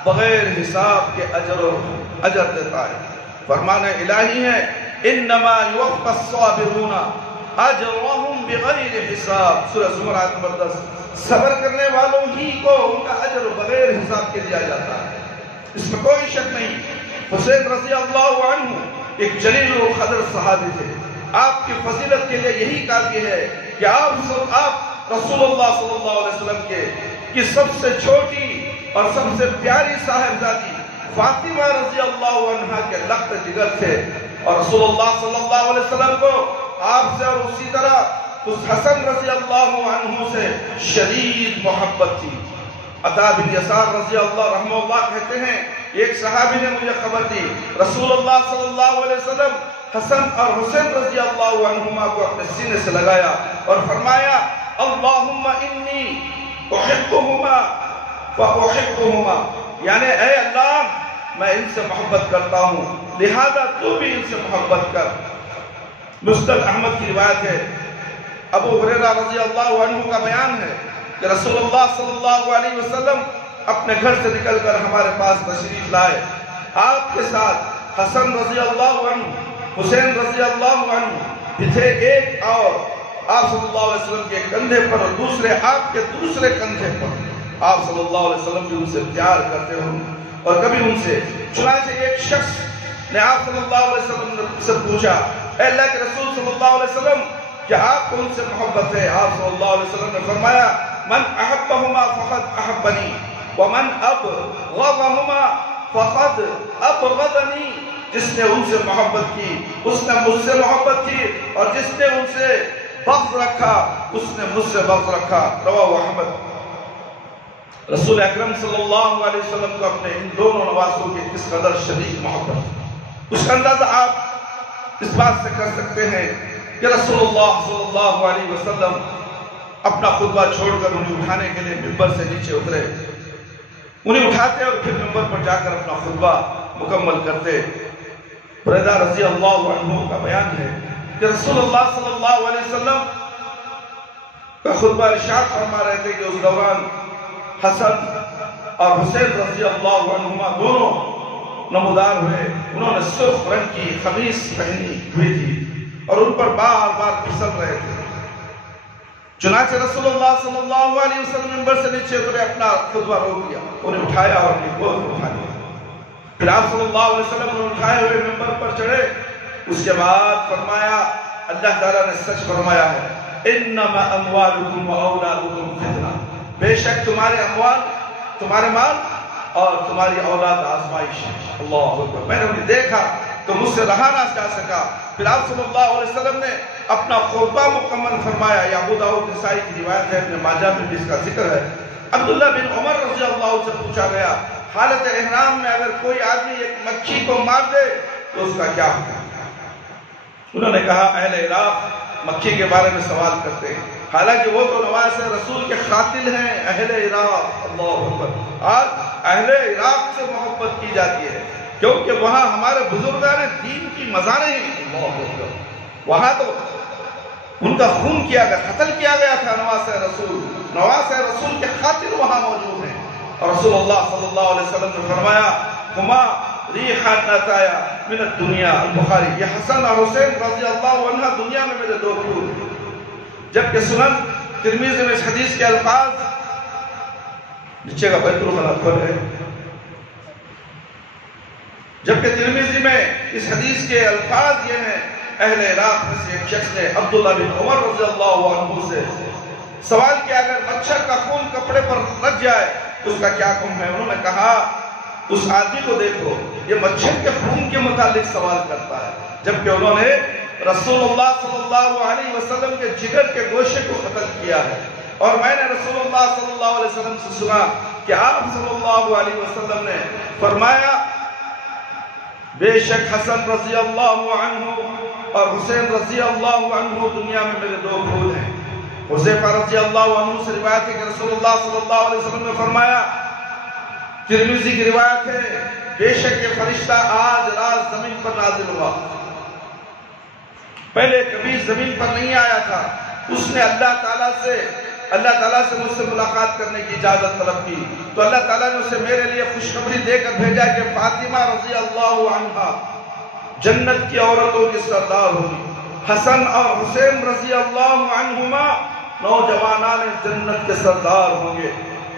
بغیر حساب کے اجر دیتا ہے۔ فرمان الہی ہے انما یوفی الصابرون اجرهم بغیر حساب، سورہ زمر آیت نمبر 10۔ صبر کرنے والوں ہی کو ان کا اجر بغیر حساب کے دیا جاتا ہے، اس میں کوئی شک نہیں۔ حسین رضی اللہ عنہ ایک جلیل القدر صحابی تھے، آپ کی فضیلت کے لیے یہی کافی ہے کہ آپ رسول اللہ صلی اللہ علیہ وسلم کی سب سے چھوٹی اور سب سے پیاری صاحبزادی فاطمہ رضی اللہ عنہ کے لخت جگر تھے، اور رسول اللہ صلی اللہ علیہ وسلم کو آپ سے اور اسی طرح اس حسن رضی اللہ عنہ سے شدید محبت تھی۔ عطا بن یسار رضی اللہ رحمہ اللہ کہتے ہیں ایک صحابی نے مجھے خبر دی رسول اللہ صلی اللہ علیہ وسلم حسن اور حسین رضی اللہ عنہما کو اپنے سینے سے لگایا اور فرمایا اللہم انی احبہما فاحبہما، یعنی اے اللہ میں ان سے محبت کرتا ہوں لہذا تو بھی ان سے محبت کر۔ مسند احمد کی روایت ہے، ابو ہریرہ رضی اللہ عنہ کا بیان ہے کہ رسول اللہ صلی اللہ علیہ وسلم اپنے گھر سے نکل کر ہمارے پاس تشریف لائے، آپ کے ساتھ حسن رضی اللہ عنہ، حسین رضی اللہ عنہ بھی تھے، ایک اور آپ صلی اللہ علیہ وسلم کے کندھے پر اور دوسرے آپ کے دوسرے کندھے پر۔ آپ صلی اللہ علیہ وسلم بھی ان سے پیار کرتے ہوں اور کبھی ان سے، چنانچہ ایک شخص نے آپ صلی اللہ علیہ وسلم سے پوچھا اے اللہ کے رسول صلی اللہ علیہ وسلم کیا آپ کو ان سے محبت ہے؟ آپ صلی اللہ علیہ وسلم نے فرمایا من احبہما فقد احبنی ومن ابغضہما فقد ابغضنی، جس نے ان سے محبت کی اس نے مجھ سے محبت کی، اور جس نے ان سے بغض رکھا اس نے مجھ سے بغض رکھا۔ رواہ احمد۔ رسول اکرم صلی اللہ علیہ وسلم کو اپنے ان دونوں نواسوں کی کس قدر شدید محبت، اس کا اندازہ آپ اس بات سے کر سکتے ہیں کہ رسول اللہ صلی اللہ علیہ وسلم اپنا خطبہ چھوڑ کر انہیں اٹھانے کے لیے ممبر سے نیچے اترے، انہیں اٹھاتے اور پھر ممبر پر جا کر اپنا خطبہ مکمل کرتے۔ بریدہ رضی اللہ عنہ کا بیان ہے کہ رسول اللہ صلی اللہ علیہ وسلم کا خطبہ ارشاد فرما رہے تھے کہ اس دوران حسن اور حسین رضی اللہ عنہما دونوں نمودار ہوئے، انہوں نے سرخ رنگ کی قمیص پہنی ہوئی تھی اور ان پر بار بار پھسل رہے تھے۔ چنانچہ رسول اللہ صلی اللہ علیہ وسلم منبر سے نیچے اترے، اپنا خطبہ روک دیا، انہیں اٹھایا اور اپنی گود میں اٹھا لیا۔ پھر آپ صلی اللہ علیہ وسلم انہیں اٹھائے ہوئے منبر پر چڑھے، اس کے بعد فرمایا اللہ تعالیٰ نے سچ فرمایا ہے انما اموالکم و اولادکم فتنہ، بے شک تمہارے اموال، تمہارے مال اور تمہاری اولاد آزمائش ہے۔ اللہ اکبر۔ میں نے انہیں دیکھا تو مجھ سے رہا نہ جا سکا۔ پھر آپ صلی اللہ علیہ وسلم نے اپنا خطبہ مکمل فرمایا۔ یہ ابو داؤد نسائی کی روایت ہے، ابن ماجہ میں بھی اس کا ذکر ہے۔ عبداللہ بن عمر رضی اللہ عنہ سے پوچھا گیا حالت احرام میں اگر کوئی آدمی ایک مکھی کو مار دے تو اس کا کیا حکم؟ انہوں نے کہا اہل عراق مکھی کے بارے میں سوال کرتے ہیں، حالانکہ وہ تو نواز رسول کے قاتل ہیں اہل عراق۔ اللہ اکبر۔ آج اہل عراق سے محبت کی جاتی ہے کیونکہ وہاں ہمارے بزرگان دین کی مزاریں ہیں۔ اللہ اکبر۔ وہاں تو ان کا خون کیا گیا، قتل کیا گیا تھا نواز رسول کے قاتل وہاں موجود ہیں، اور رسول اللہ صلی اللہ علیہ وسلم نے فرمایا ہما ریحان نتایا من الدنیا، البخاری۔ یہ حسن اور حسین رضی اللہ عنہ دنیا میں میرے دو پھول ہیں۔ جبکہ سنن ترمذی میں اس حدیث کے الفاظ نیچے کا بیت الخلا کھول ہے، جبکہ ترمذی میں اس حدیث کے الفاظ یہ ہیں اہل عراق میں سے ایک شخص نے عبداللہ بن عمر رضی اللہ عنہ سے سوال کیا اگر مچھر کا خون کپڑے پر لگ جائے تو اس کا کیا حکم ہے؟ انہوں نے کہا اس آدمی کو دیکھو یہ مچھر کے خون کے متعلق سوال کرتا ہے، جبکہ انہوں نے رسول اللہ صلی اللہ علیہ وسلم کے جگر کے گوشے کو قتل کیا ہے۔ اور میں نے رسول اللہ صلی اللہ علیہ وسلم سے سنا کہ آپ صلی اللہ علیہ وسلم نے فرمایا بے شک حسن رضی اللہ عنہ اور حسین رضی اللہ عنہ دنیا میں میرے دو پھول ہیں۔ حذیفہ رضی اللہ عنہ سے روایت ہے کہ رسول اللہ صلی اللہ علیہ وسلم نے فرمایا، ترمذی کی روایت ہے، بے شک یہ فرشتہ آج رات زمین پر نازل ہوا، پہلے کبھی زمین پر نہیں آیا تھا۔ اس نے اللہ تعالیٰ سے مجھ سے ملاقات کرنے کی اجازت طلب کی، تو اللہ تعالیٰ نے اسے میرے لیے خوشخبری دے کر بھیجا کہ فاطمہ رضی اللہ عنہا جنت کی عورتوں کی سردار ہوگی، حسن اور حسین رضی اللہ عنہما نوجوانان جنت کے سردار ہوں گے۔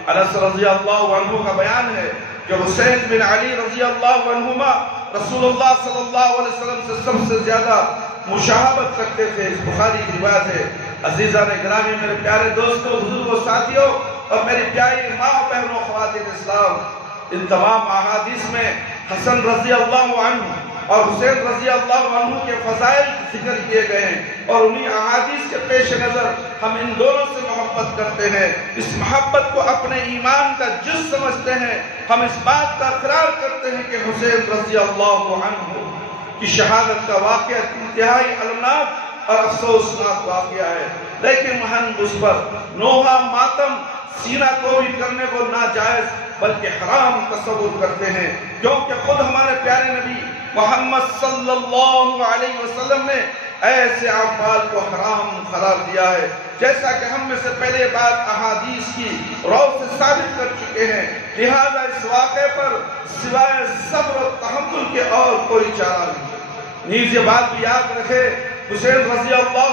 انس رضی اللہ عنہ کا بیان ہے کہ حسین بن علی رضی اللہ عنہما رسول اللہ صلی اللہ علیہ وسلم سے سب سے زیادہ مشاہبت کرتے تھے، اس بخاری کی روایت ہے۔ عزیزان گرامی، میرے پیارے دوستوں، بزرگوں، ساتھیوں اور میری پیاری ماں بہنوں، خواتین اسلام، ان تمام احادیث میں حسن رضی اللہ عنہ اور حسین رضی اللہ عنہ کے فضائل ذکر کیے گئے ہیں، اور انہی احادیث کے پیش نظر ہم ان دونوں سے محبت کرتے ہیں، اس محبت کو اپنے ایمان کا جز سمجھتے ہیں۔ ہم اس بات کا اقرار کرتے ہیں کہ حسین رضی اللہ عنہ کی شہادت کا واقعہ انتہائی المناک اور افسوسناک واقعہ ہے، لیکن ہم اس پر نوحہ ماتم سینہ کو بھی کرنے کو ناجائز بلکہ حرام تصور کرتے ہیں، کیونکہ خود ہمارے پیارے نبی محمد صلی اللہ علیہ وسلم نے ایسے اعمال کو حرام قرار دیا ہے، جیسا کہ ہم میں سے پہلے بات احادیث کی رو سے ثابت کر چکے ہیں۔ لہذا اس واقعے پر سوائے صبر و تحمل کے اور کوئی چارہ نہیں۔ نیز یہ بات بھی یاد رکھے، حسین رضی اللہ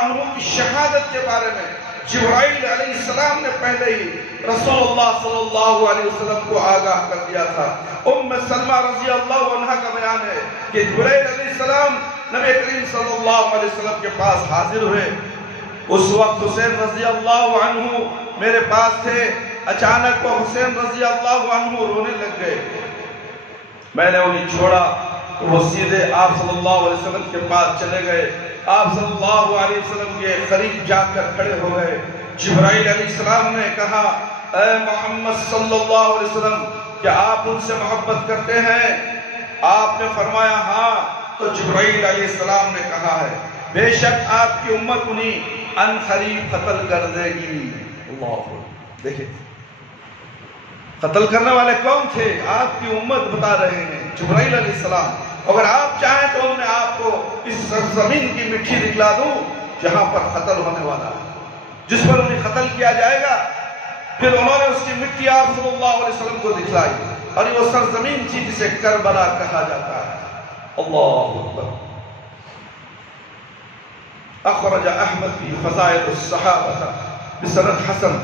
عنہ کی شہادت کے بارے میں جبرائیل علیہ السلام نے پہلے ہی رسول اللہ صلی اللہ علیہ وسلم کو آگاہ کر دیا تھا۔ ام سلمہ رضی اللہ عنہ کا بیان ہے کہ جبرائیل علیہ السلام نبی کریم صلی اللہ علیہ وسلم کے پاس حاضر ہوئے، اس وقت حسین رضی اللہ عنہ میرے پاس تھے، اچانک وہ حسین رضی اللہ عنہ رونے لگ گئے، میں نے انہیں چھوڑا، وہ سیدھے آپ صلی اللہ علیہ وسلم کے پاس چلے گئے، آپ صلی اللہ علیہ وسلم کے قریب جا کر کھڑے ہو گئے۔ جبرائیل علیہ السلام نے کہا، اے محمد صلی اللہ علیہ وسلم، کیا آپ ان سے محبت کرتے ہیں؟ آپ نے فرمایا ہاں، تو جبرائیل علیہ السلام نے کہا ہے، بے شک آپ کی امت انہیں ان قریب قتل کر دے گی۔ اللہ اکبر، دیکھیں قتل کرنے والے کون تھے؟ آپ کی امت بتا رہے ہیں، جبرائیل علیہ السلام۔ اگر آپ چاہیں تو میں آپ کو اس سرزمین کی مٹی دکھلا دوں جہاں پر قتل ہونے والا ہے، جس پر انہیں قتل کیا جائے گا۔ پھر انہوں نے اس کی مٹی آپ صلی اللہ علیہ وسلم کو دکھلائی، اور یہ وہ سرزمین تھی جسے کربلا کہا جاتا ہے۔ اللہ اکبر۔ اخرج احمد فی فضائل الصحابہ بسند حسن۔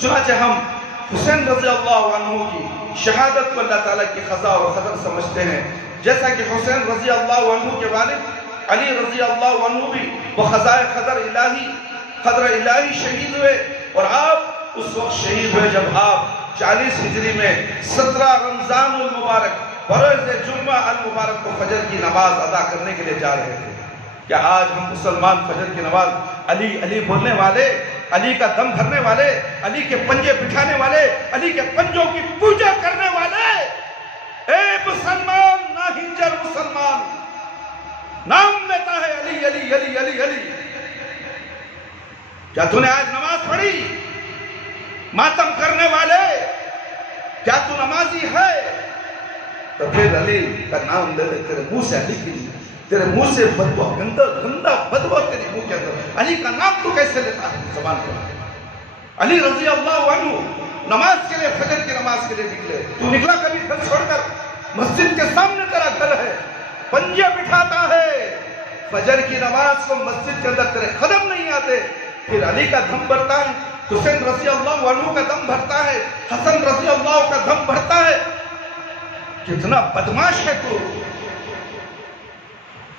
چنانچہ ہم حسین رضی اللہ عنہ کی شہادت کو اللہ تعالیٰ کی قضا اور قدر سمجھتے ہیں، جیسا کہ حسین رضی اللہ عنہ کے والد علی رضی اللہ عنہ بھی وہ قضائے قدر الہی شہید ہوئے، اور آپ اس وقت شہید ہوئے جب آپ 40 ہجری میں 17 رمضان المبارک بروز جمعہ المبارک کو فجر کی نماز ادا کرنے کے لیے جا رہے تھے۔ کیا آج ہم مسلمان فجر کی نماز علی علی بولنے والے، علی کا دم بھرنے والے، علی کے پنجے بٹھانے والے، علی کے پنجوں کی پوجا کرنے والے، اے مسلمان ناہنجر مسلمان، نام لیتا ہے علی علی علی علی علی، کیا تو نے آج نماز پڑھی؟ ماتم کرنے والے، کیا تو نمازی ہے؟ تو پھر علی کا نام لے لے، تیرے منہ سے علی کی نہیں، تیرے منہ سے بدبو، گندا بدبو تیرے منہ کے اندر، علی کا نام تو کیسے لیتا ہے زبان پر؟ علی رضی اللہ عنہ نماز کے لیے، فجر کی نماز کے لیے نکلے، تو نکلا کبھی گھر چھوڑ کر؟ مسجد کے سامنے تیرا گھر ہے، پنجے بٹھاتا ہے، فجر کی نماز کو مسجد کے اندر تیرے قدم نہیں آتے، پھر علی کا دم بھرتا ہے، حسین رضی اللہ عنہ کا دم بھرتا ہے، حسن رضی اللہ کا دم بھرتا ہے۔ کتنا بدماش ہے تو،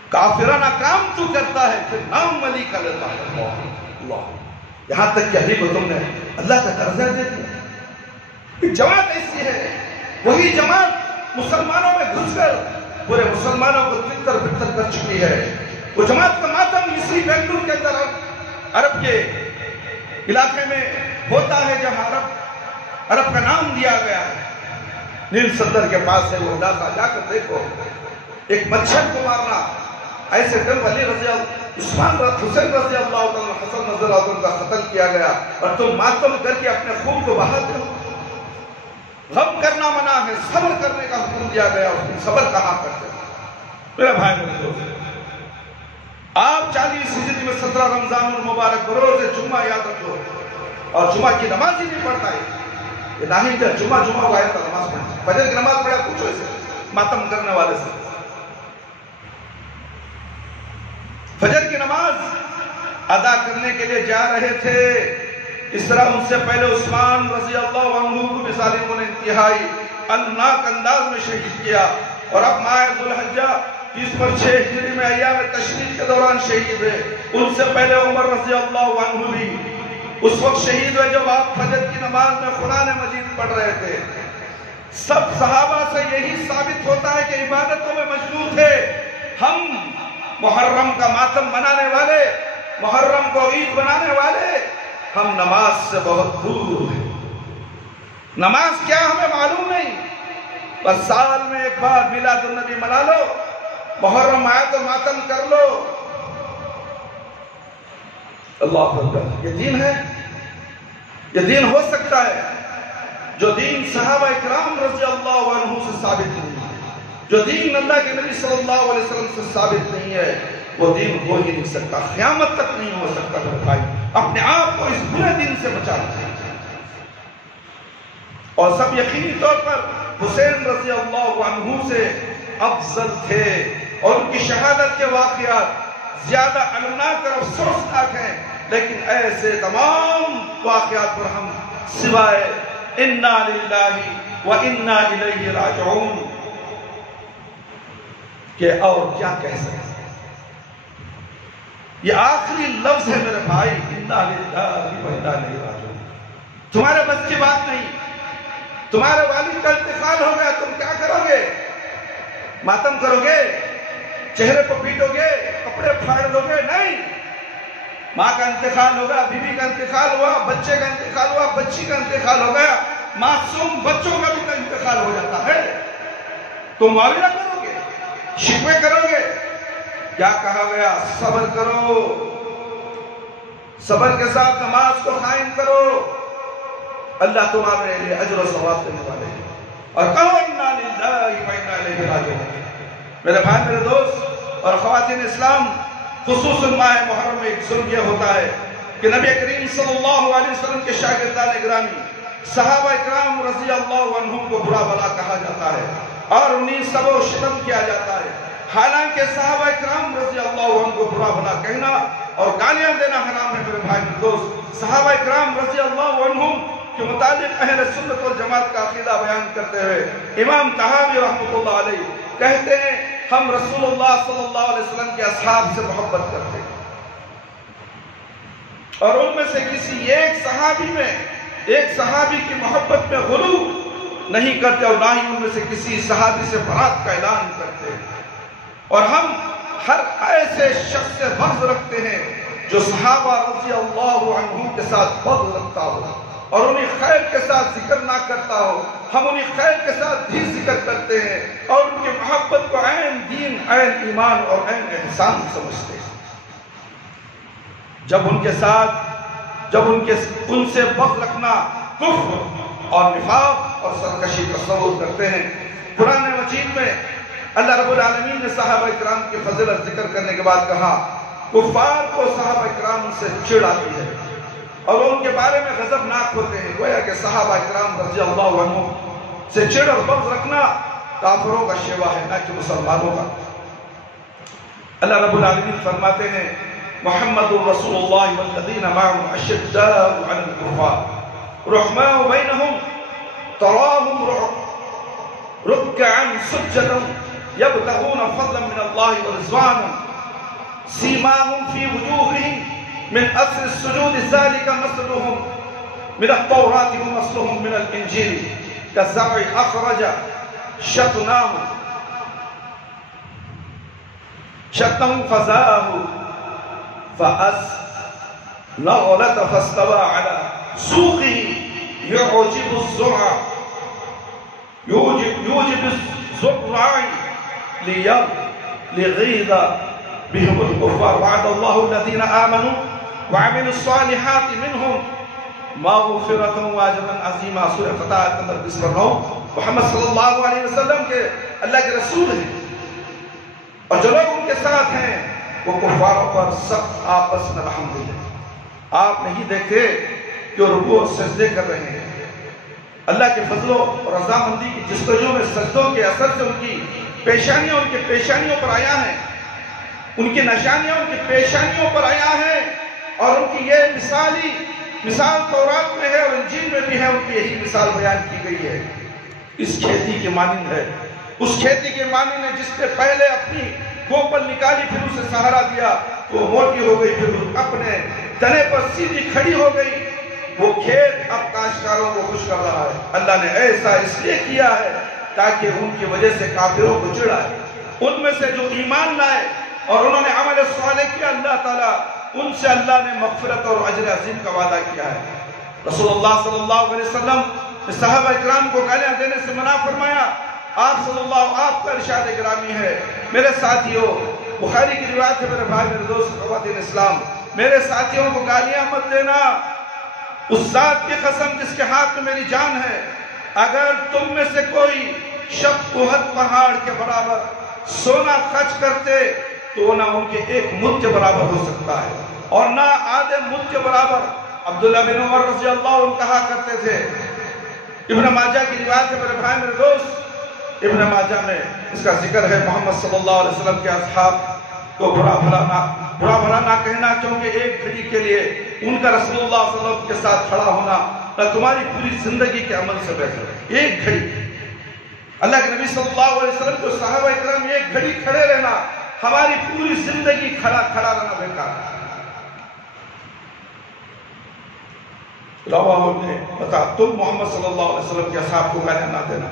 کافرانہ کام تو کرتا ہے، پھر نام علی کا لیتا ہے۔ اللہ، یہاں تک کہ علی کو تم نے اللہ کا درجہ دے دیا۔ جماعت ایسی ہے، وہی جماعت مسلمانوں میں گھس کر پورے مسلمانوں کو تتر بتر کر چکی ہے۔ وہ جماعت کا ماتم اسی بنگلور کے اندر عرب کے علاقے میں ہوتا ہے، جہاں عرب کا نام دیا گیا ہے، نیل صدر کے پاس ہے وہ علاقہ، جا کر دیکھو ایک مچھر کو مارنا، ایسے دل علی رضی اللہ، عثمان حسین رضی اللہ عنہ، حسن رضی اللہ عنہ کا قتل کیا گیا، اور تم ماتم کر کے اپنے خون کو بہاتے ہو۔ غم کرنا منع ہے، صبر کرنے کا حکم دیا گیا، اس میں صبر کہاں کرتے ہیں؟ میرے بھائی میرے دوست، آپ 40 ہجری میں 17 رمضان المبارک روز جمعہ یاد رکھو، اور جمعہ کی نماز ہی نہیں پڑھتا ہے، یہ نہیں کہ جمعہ ہوا ہے تو نماز پڑھتا ہے، فجر کی نماز پڑھا، پوچھو اسے ماتم کرنے والے سے۔ فجر کی نماز ادا کرنے کے لیے جا رہے تھے، اس طرح ان سے پہلے عثمان رضی اللہ عنہ کو بھی ظالموں نے انتہائی الناک انداز میں شہید کیا، اور اب ماہ ذوالحجہ 30/6 ہجری میں ایام تشریق کے دوران شہید ہوئے۔ ان سے پہلے عمر رضی اللہ عنہ بھی اس وقت شہید ہوئے جب آپ فجر کی نماز میں قرآن مجید پڑھ رہے تھے۔ سب صحابہ سے یہی ثابت ہوتا ہے کہ عبادتوں میں مشغول تھے۔ ہم محرم کا ماتم منانے والے، محرم کو عید بنانے والے، ہم نماز سے بہت دور ہیں۔ نماز کیا ہمیں معلوم نہیں، بس سال میں ایک بار میلاد النبی منا لو، محرم آئے تو ماتم کر لو۔ اللہ اکبر، یہ دین ہے؟ یہ دین ہو سکتا ہے؟ جو دین صحابہ اکرام رضی اللہ عنہ سے ثابت نہیں ہے، جو دین اللہ کے نبی صلی اللہ علیہ وسلم سے ثابت نہیں ہے، وہ دین ہو ہی نہیں سکتا، قیامت تک نہیں ہو سکتا۔ میرے بھائی، اپنے آپ کو اس برے دین سے بچانا، اور سب یقینی طور پر حسین رضی اللہ عنہ سے افضل تھے، اور ان کی شہادت کے واقعات زیادہ المناک اور افسوسناک ہیں، لیکن ایسے تمام واقعات پر ہم سوائے انا للہ و انا الیہ راجعون کہ اور کیا کہہ سکتے ہیں؟ یہ آخری لفظ ہے میرے بھائی، انا للہ و انا الیہ راجعون۔ تمہارے بس کی بات نہیں، تمہارے والد کا انتقال ہو گیا، تم کیا کرو گے؟ ماتم کرو گے؟ چہرے پر پیٹو گے؟ کپڑے پھاڑ دو گے؟ نہیں، ماں کا انتقال ہوگا، بیوی کا انتقال ہوا، بچے کا انتقال ہوا، بچی کا انتقال ہو گیا، معصوم بچوں کا بھی انتقال ہو جاتا ہے، تم معاوضہ کرو گے؟ شکوے کرو گے؟ کیا کہا گیا؟ صبر کرو، صبر کے ساتھ نماز کو قائم کرو، اللہ تمہارے لیے اجر و ثواب دینے والے ہیں، اور کہو انا للہ و انا الیہ راجعون۔ میرے بھائی میرے دوست اور خواتین اسلام، خصوصاً ماہ محرم میں ایک ظلم یہ ہوتا ہے کہ نبی کریم صلی اللہ علیہ وسلم کے شاگردان گرامی صحابہ اکرام رضی اللہ عنہم کو برا بلا کہا جاتا ہے، اور انہیں سب و شتم کیا جاتا ہے۔ حالانکہ صحابہ اکرام رضی اللہ عنہ کو برا بلا کہنا اور گالیاں دینا حرام ہے۔ میرے بھائی میرے دوست، صحابہ اکرام رضی اللہ عنہم کے متعلق اہل سنت والجماعت کا عقیدہ بیان کرتے ہوئے امام طحاوی رحمۃ اللہ علیہ کہتے ہیں، ہم رسول اللہ صلی اللہ علیہ وسلم کے اصحاب سے محبت کرتے ہیں، اور ان میں سے کسی ایک صحابی کی محبت میں غلو نہیں کرتے، اور نہ ہی ان میں سے کسی صحابی سے برات کا اعلان کرتے ہیں، اور ہم ہر ایسے شخص سے بغض رکھتے ہیں جو صحابہ رضی اللہ عنہ کے ساتھ بغض رکھتا ہو اور انہیں خیر کے ساتھ ذکر نہ کرتا ہو۔ ہم انہیں خیر کے ساتھ بھی ذکر کرتے ہیں اور ان کی محبت کو عین دین، عین ایمان اور عین احسان سمجھتے ہیں۔ جب ان سے بغض رکھنا کفر اور نفاق اور سرکشی تصور کرتے ہیں۔ قرآن مجید میں اللہ رب العالمین نے صحابہ اکرام کی فضیلت ذکر کرنے کے بعد کہا، کفار کو صحابہ اکرام سے چڑ آتی ہے اور ان کے بارے میں غضبناک ہوتے ہیں، گویا کہ صحابہ اکرام رضی اللہ عنہ سے چڑ اور بغض رکھنا کافروں کا شیوا ہے، نہ کہ مسلمانوں کا۔ اللہ رب العالمین فرماتے ہیں، محمد رسول اللہ والذین معه اشداء علی الکفار رحماء بینہم تراہم رکعا سجدا یبتغون فضلا من اللہ ورضوانا سیماہم فی وجوہہم من اثر السجود ذلك مثلهم من التوراة ومثلهم من الانجیل كالزرع اخرج شطناه فزاه فأسنغلت فاستوى على سوقه يعجب الزرع ليغيظ بهم الكفار وعد الله الذين آمنوا وعملوا الصالحات منهم مغفرة واجرا عظیما. سورہ فتح نمبر 29. محمد صلی اللہ علیہ وسلم کے اللہ کے رسول ہیں اور جو لوگ ان کے ساتھ ہیں وہ کفاروں پر سخت آپس میں رحم دل ہیں. آپ نہیں دیکھتے کہ وہ رکوع اور سجدے کر رہے ہیں. اللہ کے فضل و رضامندی کی جستجو میں سجدوں کے اثر سے ان کی پیشانیاں ان کے پیشانیوں پر آیا ہیں, ان کی نشانیاں ان کی پیشانیوں پر آیا ہیں, اور ان کی یہ مثال تورات میں ہے اور انجیل میں بھی ہے. ان کی یہی مثال بیان کی گئی ہے. اس کھیتی کے مانند ہے, اس کھیتی کے مانند ہے جس نے پہلے اپنی کوپل نکالی, پھر اسے سہارا دیا, وہ موٹی ہو گئی, پھر اپنے تنے پر سیدھی کھڑی ہو گئی. وہ کھیت اب کاشتکاروں کو خوش کر رہا ہے. اللہ نے ایسا اس لیے کیا ہے تاکہ ان کی وجہ سے کافروں کو چڑھائے. ان میں سے جو ایمان لائے اور انہوں نے عمل صالح کیا, اللہ تعالیٰ ان سے اللہ نے مغفرت اور اجر عظیم کا وعدہ کیا ہے. رسول اللہ صلی اللہ علیہ وسلم نے صحابہ اکرام کو گالیاں دینے سے منع فرمایا. آپ کا ارشاد گرامی ہے, میرے ساتھیوں, بخاری کی روایت ہے, میرے بھائی میرے دوست خواتین اسلام, میرے ساتھیوں کو گالیاں مت دینا. اس ذات کی قسم جس کے ہاتھ میں میری جان ہے, اگر تم میں سے کوئی شخص احد پہاڑ کے برابر سونا خرچ کرتے تو نہ ان کے ایک مد کے برابر ہو سکتا ہے اور نہ آدھے مد کے برابر. عبداللہ بن عمر رضی اللہ عنہ کہا کرتے تھے, ابن ماجہ کی روایت ہے میرے بھائی میرے دوست, ابن ماجہ میں اس کا ذکر ہے, محمد صلی اللہ علیہ وسلم کے اصحاب کو برا بھلا نہ کہنا, کیونکہ ایک گھڑی کے لیے ان کا رسول اللہ صلی اللہ علیہ وسلم کے ساتھ کھڑا ہونا نہ تمہاری پوری زندگی کے عمل سے بہتر ہے. ایک گھڑی, اللہ کے نبی صلی اللہ علیہ وسلم کو صحابہ اکرام ایک گھڑی کھڑے رہنا, ہماری پوری زندگی کھڑا رہنا بیکار ہے. رواہ نے بتا, تم محمد صلی اللہ علیہ وسلم کے اصحاب کو گالیاں نہ دینا.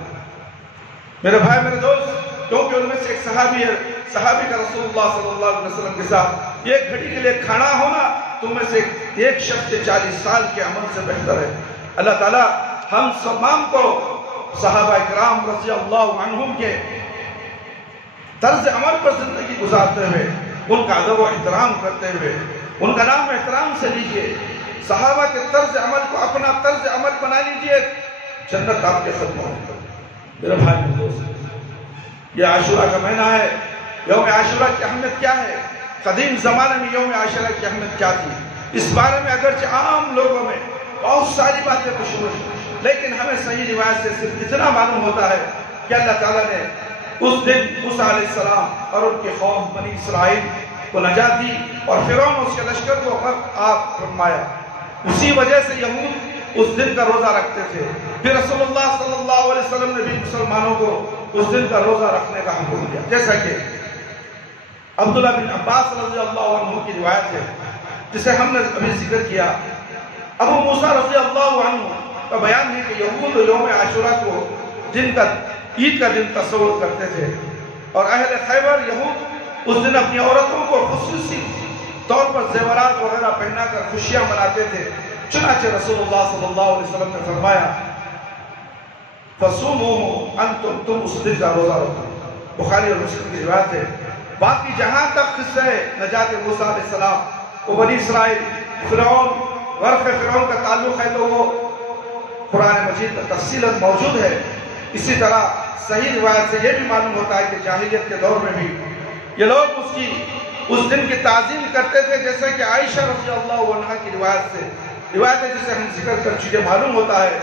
میرے بھائی میرے دوست, کیونکہ ان میں سے ایک صحابی ہے, صحابی کا رسول اللہ صلی اللہ علیہ وسلم کے ساتھ ایک گھڑی کے لیے کھڑا ہونا تم میں سے ایک شخص کے 40 سال کے عمل سے بہتر ہے. اللہ تعالی ہم تمام کو صحابہ اکرام رضی اللہ عنہم کے طرز عمل پر زندگی گزارتے ہوئے, ان کا ادب و احترام کرتے ہوئے, ان کا نام احترام سے لیجئے, صحابہ کے طرز عمل کو اپنا طرز عمل بنا لیجئے, جنت آپ کے ختم ہونے پر. میرے بھائی میرے دوست, یہ عاشورہ کا مہینہ ہے. یوم عاشورہ کی اہمیت کیا ہے؟ قدیم زمانے میں یوم عاشورہ کی اہمیت کیا تھی, اس بارے میں اگرچہ عام لوگوں میں بہت ساری باتیں مشہور ہیں, لیکن ہمیں صحیح روایت سے صرف اتنا معلوم ہوتا ہے کہ اللہ تعالیٰ نے اس دن موسیٰ علیہ السلام اور ان کے قوم بنی اسرائیل کو نجات دی اور فرعون اس کے لشکر کو غرق فرمایا. اسی وجہ سے یہود اس دن کا روزہ رکھتے تھے. پھر رسول اللہ صلی اللہ علیہ وسلم نے بھی مسلمانوں کو اس دن کا روزہ رکھنے کا حکم دیا. جیسا کہ عبداللہ بن عباس رضی اللہ عنہ کی روایت ہے جسے ہم نے ابھی ذکر کیا. ابو موسیٰ رضی اللہ عنہ کا بیان ہے کہ یہود یوم عاشورہ کو عید کا دن تصور کرتے تھے, اور اہل خیبر یہود اس دن اپنی عورتوں کو خصوصی طور پر زیورات وغیرہ پہنا کر خوشیاں مناتے تھے. چنانچہ رسول اللہ صلی اللہ علیہ وسلم نے فرمایا فَصُومُوا أَنْتُمْ, تم اس دن کا روزہ رکھو. بخاری اور مسلم کی روایت ہے. باقی جہاں تک قصہ نجات موسیٰ علیہ السلام و بنی اسرائیل غرق فرعون کا تعلق ہے تو وہ قرآن مجید میں تفصیلاً موجود ہے. اسی طرح صحیح روایت سے یہ بھی معلوم ہوتا ہے کہ جاہلیت کے دور میں بھی یہ لوگ اس دن کی تعظیم کرتے تھے, جیسے کہ عائشہ رضی اللہ عنہ کی روایت ہے جسے ہم ذکر کر چکے معلوم ہوتا ہے.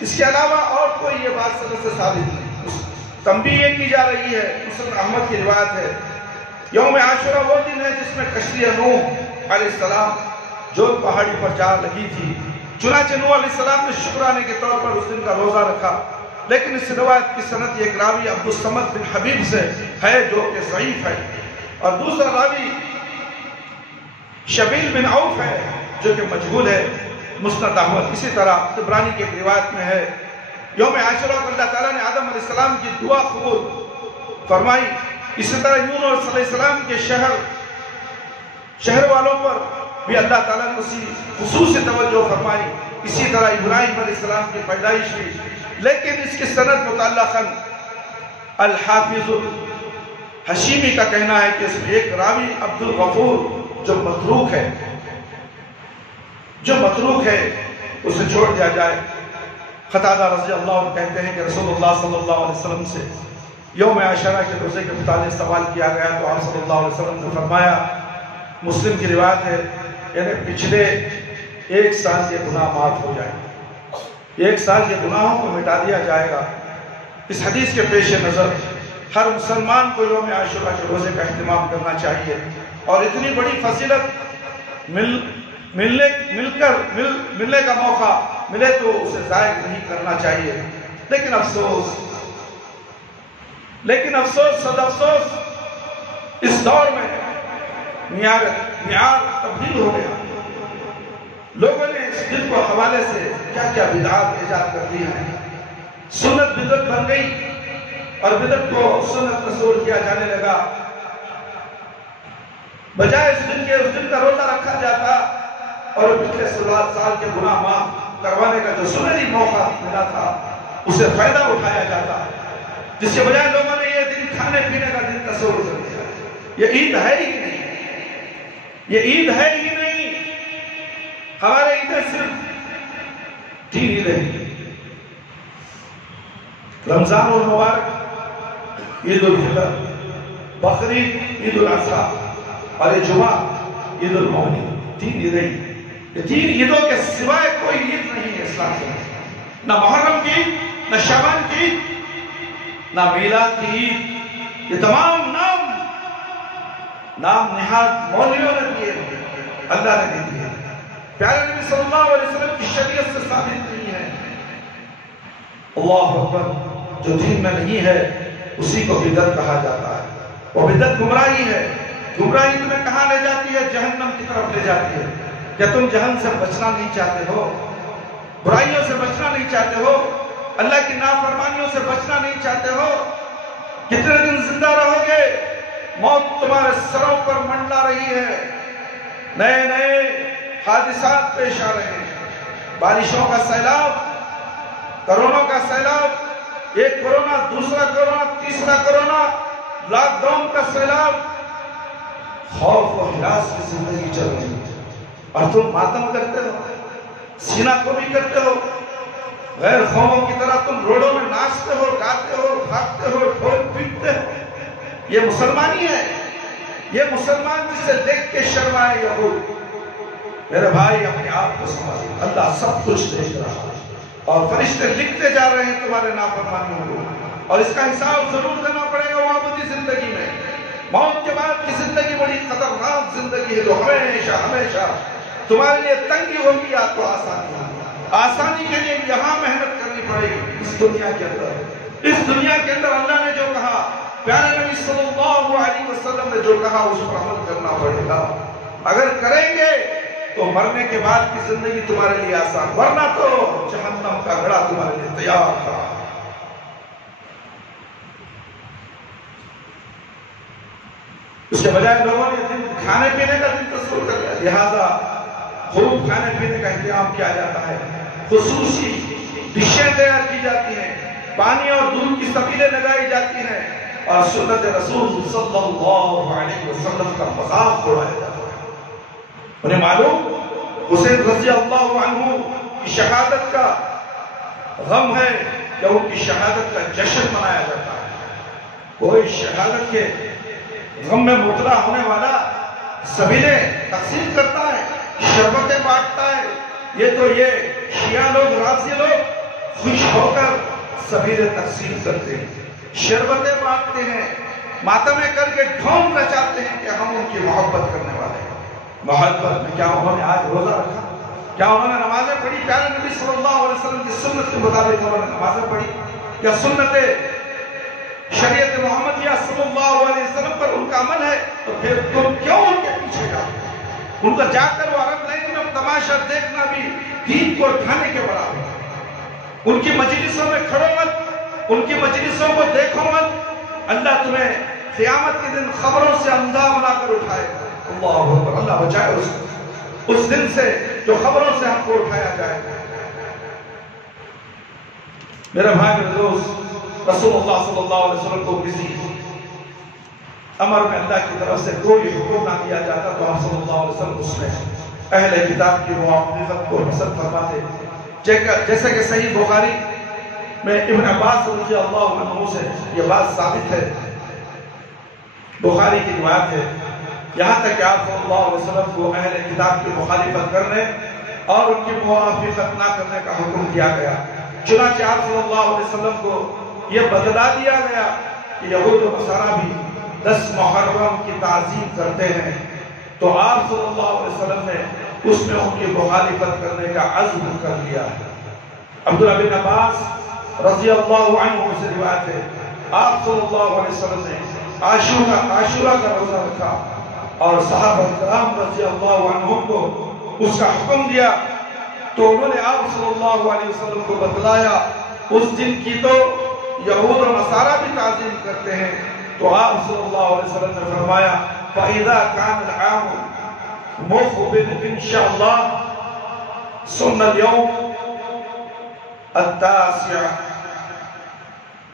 اس کے علاوہ اور کوئی یہ بات سند سے ثابت نہیں. تنبیہ یہ کی جا رہی ہے, مسلم احمد کی روایت ہے, یوم عاشورہ وہ دن ہے جس میں کشتی نوح علیہ السلام جو پہاڑی پر جا لگی تھی. چنانچہ نوح علیہ السلام نے شکرانے کے طور پر اس دن کا روزہ رکھا, لیکن اس روایت کی سند ایک راوی عبدالصمد بن حبیب سے ہے جو کہ ضعیف ہے, اور دوسرا راوی شبیل بن عوف ہے جو کہ مجہول ہے. مسند احمد. اسی طرح طبرانی کی ایک روایت میں ہے یوم عاشورہ کو اللہ تعالیٰ نے آدم علیہ السلام کی دعا قبول فرمائی. اسی طرح یونس علیہ السلام کے شہر والوں پر بھی اللہ تعالیٰ نے اسی خصوصی توجہ فرمائی. اسی طرح ابراہیم علیہ السلام کی پیدائش ہوئی, لیکن اس کی سند متعلقاً الحافظ حشیمی کا کہنا ہے کہ اس میں ایک راوی عبد الغفور جو متروک ہے اسے چھوڑ دیا جائے۔ قتادہ رضی اللہ عنہ کہتے ہیں کہ رسول اللہ صلی اللہ علیہ وسلم سے یوم عاشورہ کے روزے کے متعلق سوال کیا گیا تو آپ صلی اللہ علیہ وسلم نے فرمایا، مسلم کی روایت ہے، یعنی پچھلے 1 سال کے گناہ معاف ہو جائیں، 1 سال کے گناہوں کو مٹا دیا جائے گا۔ اس حدیث کے پیش نظر ہر مسلمان کو یوم عاشورہ کے روزے کا اہتمام کرنا چاہیے، اور اتنی بڑی فضیلت ملنے کا موقع ملے تو اسے ضائع نہیں کرنا چاہیے۔ لیکن افسوس صد افسوس اس دور میں معیار تبدیل ہو گیا۔ لوگوں نے اس دن کو حوالے سے کیا کیا بدعات ایجاد کر دی ہیں۔ سنت بدعت بن گئی اور بدعت کو سنت تصور کیا جانے لگا۔ بجائے اس دن کا روزہ رکھا جاتا اور پچھلے 16 سال کے گناہ معاف کروانے کا جو سنہری موقع ملا تھا اسے فائدہ اٹھایا جاتا، جس کے بجائے لوگوں نے یہ دن کھانے پینے کا دن تصور کر دیا۔ یہ عید ہے ہی نہیں، ہمارے عیدیں صرف 3 عیدیں ہیں، رمضان المبارک، عید الفطر، بقرعید، عید الاضحیٰ اور یہ جمعہ عید المولد، 3 عیدیں ہیں۔ یہ 3 عیدوں کے سوائے کوئی عید نہیں ہے اسلام میں، نہ محرم کی، نہ شعبان کی، نہ میلاد کی عید۔ یہ تمام نام نہاد مولویوں نے دیے، اللہ نے دی ہے، پیارے نبی صلی اللہ علیہ وسلم کی شریعت سے ثابت نہیں ہے۔ اللہ اکبر، جو دین میں نہیں ہے اسی کو بدعت کہا جاتا ہے۔ وہ بدعت گمراہی ہے۔ گمراہی تمہیں کہاں لے جاتی ہے؟ جہنم کی طرف لے جاتی ہے۔ کیا تم جہنم سے بچنا نہیں چاہتے ہو؟ برائیوں سے بچنا نہیں چاہتے ہو؟ اللہ کی نافرمانیوں سے بچنا نہیں چاہتے ہو؟ کتنے دن زندہ رہو گے؟ موت تمہارے سروں پر منڈلا رہی ہے، نئے حادثات پیش آ رہے ہیں، بارشوں کا سیلاب، کرونا کا سیلاب، ایک کرونا، دوسرا کرونا، تیسرا کرونا، لاک ڈاؤن کا سیلاب، خوف و ہراس کی زندگی چل رہی ہے، اور تم ماتم کرتے ہو، سینہ کو بھی کرتے ہو، غیر قوموں کی طرح تم روڈوں میں ناچتے ہو، گاتے ہو، بھاگتے ہو، ڈھول پیٹتے ہو۔ یہ مسلمانی ہے؟ یہ مسلمان جسے دیکھ کے شرمائے یہود؟ میرے بھائی اپنے آپ کو سمجھ، اللہ سب کچھ دیکھ رہا ہے، اور فرشتے لکھتے جا رہے ہیں تمہارے نافرمانیوں کو، اور اس کا حساب ضرور دینا پڑے گا وہ ابدی زندگی میں۔ موت کے بعد کی زندگی بڑی خطرناک زندگی ہے، جو ہمیشہ تمہارے لیے تنگی ہوگی یا تو آسانی ہوگی۔ آسانی کے لیے یہاں محنت کرنی پڑے گی، اس دنیا کے اندر اللہ نے جو کہا، پیارے نبی صلی اللہ علیہ وسلم نے جو کہا، اس پر عمل کرنا پڑے گا۔ اگر کریں گے تو مرنے کے بعد کی زندگی تمہارے لیے آسان، ورنہ تو جہنم کا گھڑا تمہارے لیے تیار تھا۔ اس کے بجائے لوگوں نے کھانے پینے کا دن تصور کر لیا، لہذا خوب کھانے پینے کا انتظام کیا جاتا ہے، خصوصی ڈشیں تیار کی جاتی ہیں، پانی اور دودھ کی سبیلیں لگائی جاتی ہیں، اور سنت رسول صلی اللہ علیہ وسلم کا مذاق اڑایا جاتا ہے۔ انہیں معلوم حسین رضی اللہ عنہ کی شہادت کا غم ہے یا ان کی شہادت کا جشن منایا جاتا ہے؟ کوئی شہادت کے غم میں مبتلا ہونے والا سبیلیں تقسیم کرتا ہے، شربتیں بانٹتا ہے، یہ شیعہ لوگ، رافضی لوگ خوش ہو کر سبیلیں تقسیم کرتے ہیں، شربتیں بانٹتے ہیں، ماتمیں کر کے ڈھونگ نچاتے ہیں کہ ہم ان کی محبت کرنے والے ہیں۔ محبت میں کیا انہوں نے آج روزہ رکھا؟ کیا انہوں نے نمازیں پڑھی؟ پیارے نبی صلی اللہ علیہ وسلم کی سنت کے مطابق انہوں نے نمازیں پڑھی؟ کیا سنت شریعت محمدیہ صلی اللہ علیہ وسلم پر ان کا عمل ہے؟ تو پھر تم کیوں ان کے پیچھے جاتے؟ ان کو جا کر وہ عرب لائن میں تماشا دیکھنا بھی دین کو ڈھانے کے برابر ہے۔ ان کی مجلسوں میں کھڑو مت، ان کی مجلسوں کو دیکھو مت، اللہ تمہیں قیامت کے دن خبروں سے اندھا بنا کر اٹھائے گا۔ اللہ اکبر، اللہ بچائے اس دن سے جو خبروں سے ہم کو اٹھایا جائے۔ میرے بھائی میرے دوست، رسول اللہ صلی اللہ علیہ وسلم کو کسی امر میں اللہ کی طرف سے کوئی حکم نہ دیا جاتا تو آپ صلی اللہ علیہ وسلم اس میں اہل کتاب کی موافقت کو پسند فرماتے. جیسے کہ صحیح بخاری میں ابن عباس رضی اللہ عنہ سے یہ بات ثابت ہے، بخاری کی روایت ہے، یہاں تک کہ آپ صلی اللہ علیہ وسلم کو اہل کتاب کی مخالفت کرنے اور ان کی موافقت نہ کرنے کا حکم دیا گیا. چنانچہ آپ صلی اللہ علیہ وسلم کو یہ بتلا دیا گیا کہ یہود و نصارہ بھی 10 محرم کی تعظیم کرتے ہیں، تو آپ صلی اللہ علیہ وسلم نے اس میں ان کی مخالفت کرنے کا عزم کر لیا ہے. عبداللہ بن عباس رضی اللہ عنہ سے روایت ہے، آپ صلی اللہ علیہ وسلم نے عاشورہ کا روزہ رکھا اور صحابہ کرام رضی اللہ عنہ کو اس کا حکم دیا، تو انہوں نے آپ صلی اللہ علیہ وسلم کو بتلایا اس دن کی تو یہود و نصارہ بھی تعظیم کرتے ہیں. تو آپ صلی اللہ علیہ وسلم نے فرمایا فَإِذَا كَانَ الْعَامُ مُقْبِلٌ إِنْ شَاءَ اللَّهُ ثُمَّ الْيَوْمُ التَّاسِعُ،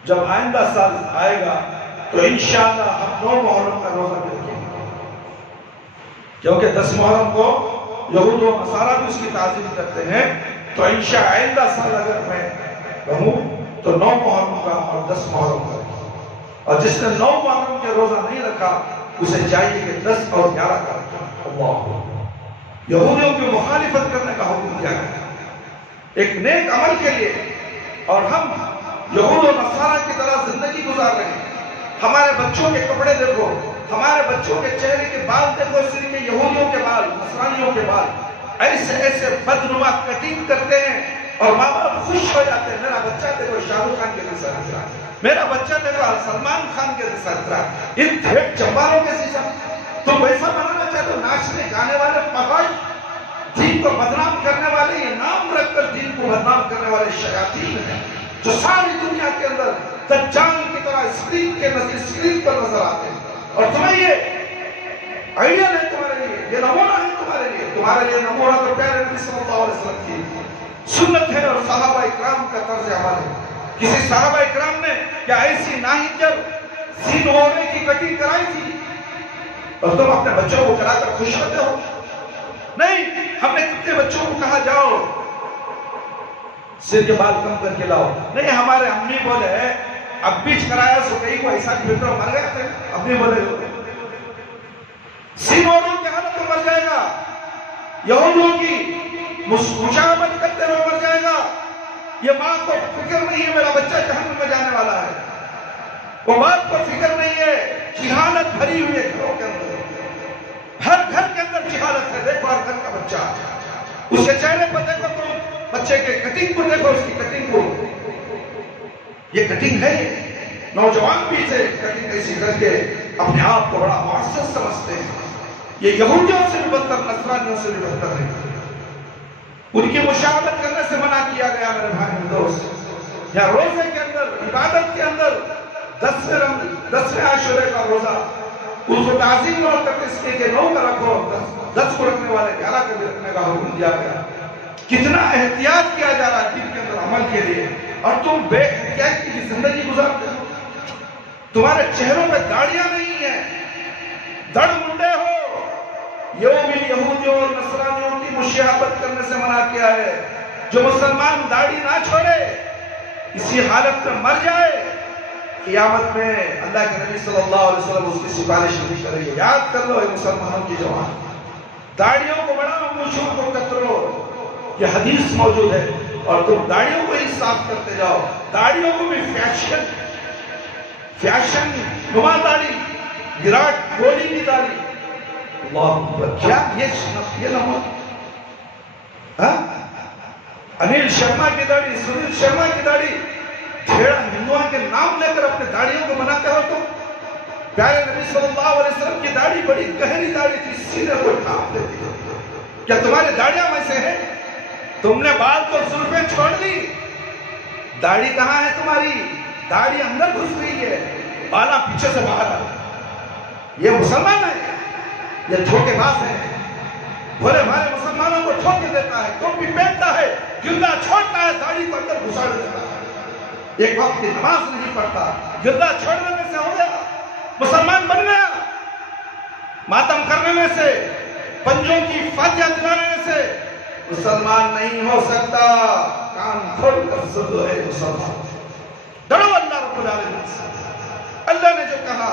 جب آئندہ سال آئے گا تو انشاءاللہ ہم 9 محرم کا روزہ رکھیں گے، کیونکہ 10 محرم کو یہود و نصارہ بھی اس کی تعظیم کرتے ہیں. تو انشاءاللہ آئندہ سال اگر میں رہوں تو 9 محرم کا اور 10 محرم کا، اور جس نے 9 محرم کے روزہ نہیں رکھا اسے چاہیے کہ 10 اور 11 کا رکھے. اللہ، یہودیوں کی مخالفت کرنے کا حکم دیا گیا ایک نیک عمل کے لیے، اور ہم یہود و نصارہ کی طرح زندگی گزار رہے ہیں. ہمارے بچوں کے کپڑے دیکھو، ہمارے بچوں کے چہرے کے بال دیکھو، صرف یہودیوں کے بال، نصرانیوں کے بال، ایسے ایسے بدنما کٹنگ کرتے ہیں اور ماں باپ خوش ہو جاتے ہیں. میرا بچہ دیکھو شاہ رخ خان کے جیسا دکھ رہا ہے، میرا بچہ دیکھو سلمان خان کے جیسا دکھ رہا ہے، ان ٹھیک چمباروں کے جیسا. تم ویسا بنانا چاہتے ہو؟ ناچنے گانے والے فحش، دین کو بدنام کرنے والے، یہ نام رکھ کر دین کو بدنام کرنے والے شیاطین ہیں جو ساری دنیا کے اندر دجال کی طرح اسکرین پر نظر آتے ہیں. اور تمہیں یہ آئیڈیا ہے، تمہارے لیے یہ نمونہ ہے، تمہارے لیے نمونہ تو پیارے نبی صلی اللہ علیہ وسلم کی سنت ہے اور صحابہ اکرام کا طرز عمل ہے. کسی صحابہ اکرام نے کیا ایسی ناہنجر سین ہونے کی کٹنگ کرائی تھی اور تم اپنے بچوں کو کرا کر خوش ہوتے ہو؟ نہیں. ہم نے کتنے بچوں کو کہا جاؤ سر کے بال کم کر کے لاؤ، نہیں. ہمارے امی بولے اب بیچ کرایا سو کہیں کو ایسا کی فکر مر گئے تھے، امی بولے سینوروں کے حالت میں مر جائے گا، یہودوں کی مشابہت کرتے ہوئے مر جائے گا. یہ ماں کو فکر نہیں ہے میرا بچہ جہنم میں جانے والا ہے، وہ باپ کو فکر نہیں ہے. جہالت بھری ہوئی ہے گھروں کے اندر، ہر گھر کے اندر جہالت ہے. دیکھو ہر گھر کا بچہ، اس کے چہرے پر دیکھو، تم بچے کے کٹنگ کو دیکھو، اس کی کٹنگ کو، یہ کٹنگ ہے. نوجوان بھی سے کٹنگ ایسی کر کے اپنے آپ کو بڑا معزز سمجھتے ہیں. یہ یہودیوں سے بھی بدتر، نصرانیوں سے بھی بدتر ہے. ان کی مشابہت کرنے سے منع کیا گیا میرے بھائی دوست. یا روزے کے اندر، عبادت کے اندر 10ویں عاشورے کا روزہ، اس کو تعظیم نہ کرتے اس کے 9 کا رکھو، 10 کو رکھنے والے 11 کا بھی رکھنے کا حکم دیا گیا. کتنا احتیاط کیا جا رہا ہے دین کے اندر عمل کے لیے، اور تم بے احتیاطی کی زندگی گزارتے ہو. تمہارے چہروں پہ داڑیاں نہیں ہیں، دڑ منڈے ہو. یہودیوں اور نصرانیوں کی مشابہت کرنے سے منع کیا ہے. جو مسلمان داڑھی نہ چھوڑے، اسی حالت میں مر جائے، قیامت میں اللہ کے نبی صلی اللہ علیہ وسلم اس کی سفارش نہیں کریں گے. یاد کر لو اے مسلمانوں کی جوان، داڑھیوں کو بڑھاؤ، مونچھوں کو کترو، یہ حدیث موجود ہے. اور تم داڑھیوں کو ہی صاف کرتے جاؤ. داڑھیوں کو بھی فیشن نما داڑھی، وراٹ کوہلی کی داڑھی، اللہ کیا یہ نمو، انل شرما کی داڑھی، سنیل شرما کی داڑھی، کھیڑا ہندوؤں کے نام لے کر اپنے داڑھیوں کو مناتے ہو تم. پیارے نبی صلی اللہ علیہ وسلم کی داڑھی بڑی گہری داڑھی تھی، سینے کو ڈھانپ دیتی تھی. کیا تمہاری داڑیاں ویسے ہیں؟ تم نے بال تو زلفیں چھوڑ دی، داڑھی کہاں ہے تمہاری؟ داڑھی اندر گھس گئی ہے، بالا پیچھے سے باہر آ. یہ مسلمان ہے، یہ دھوکے باز ہے. بھولے بھالے مسلمانوں کو دھوکے دیتا ہے، ٹوپی پہنتا ہے، جوتا چھوڑتا ہے، داڑھی کو اندر گھسا دیتا ہے. ایک وقت کی نماز نہیں پڑھتا، گردہ چھوڑ دینے سے ہو گیا مسلمان بن گیا، ماتم کرنے سے، پنجوں کی فاتحہ دلانے سے مسلمان نہیں ہو سکتا۔ کان کھول کر سن ہے مسلمان، ڈرو اللہ رب العالمین سے۔ اللہ نے جو کہا،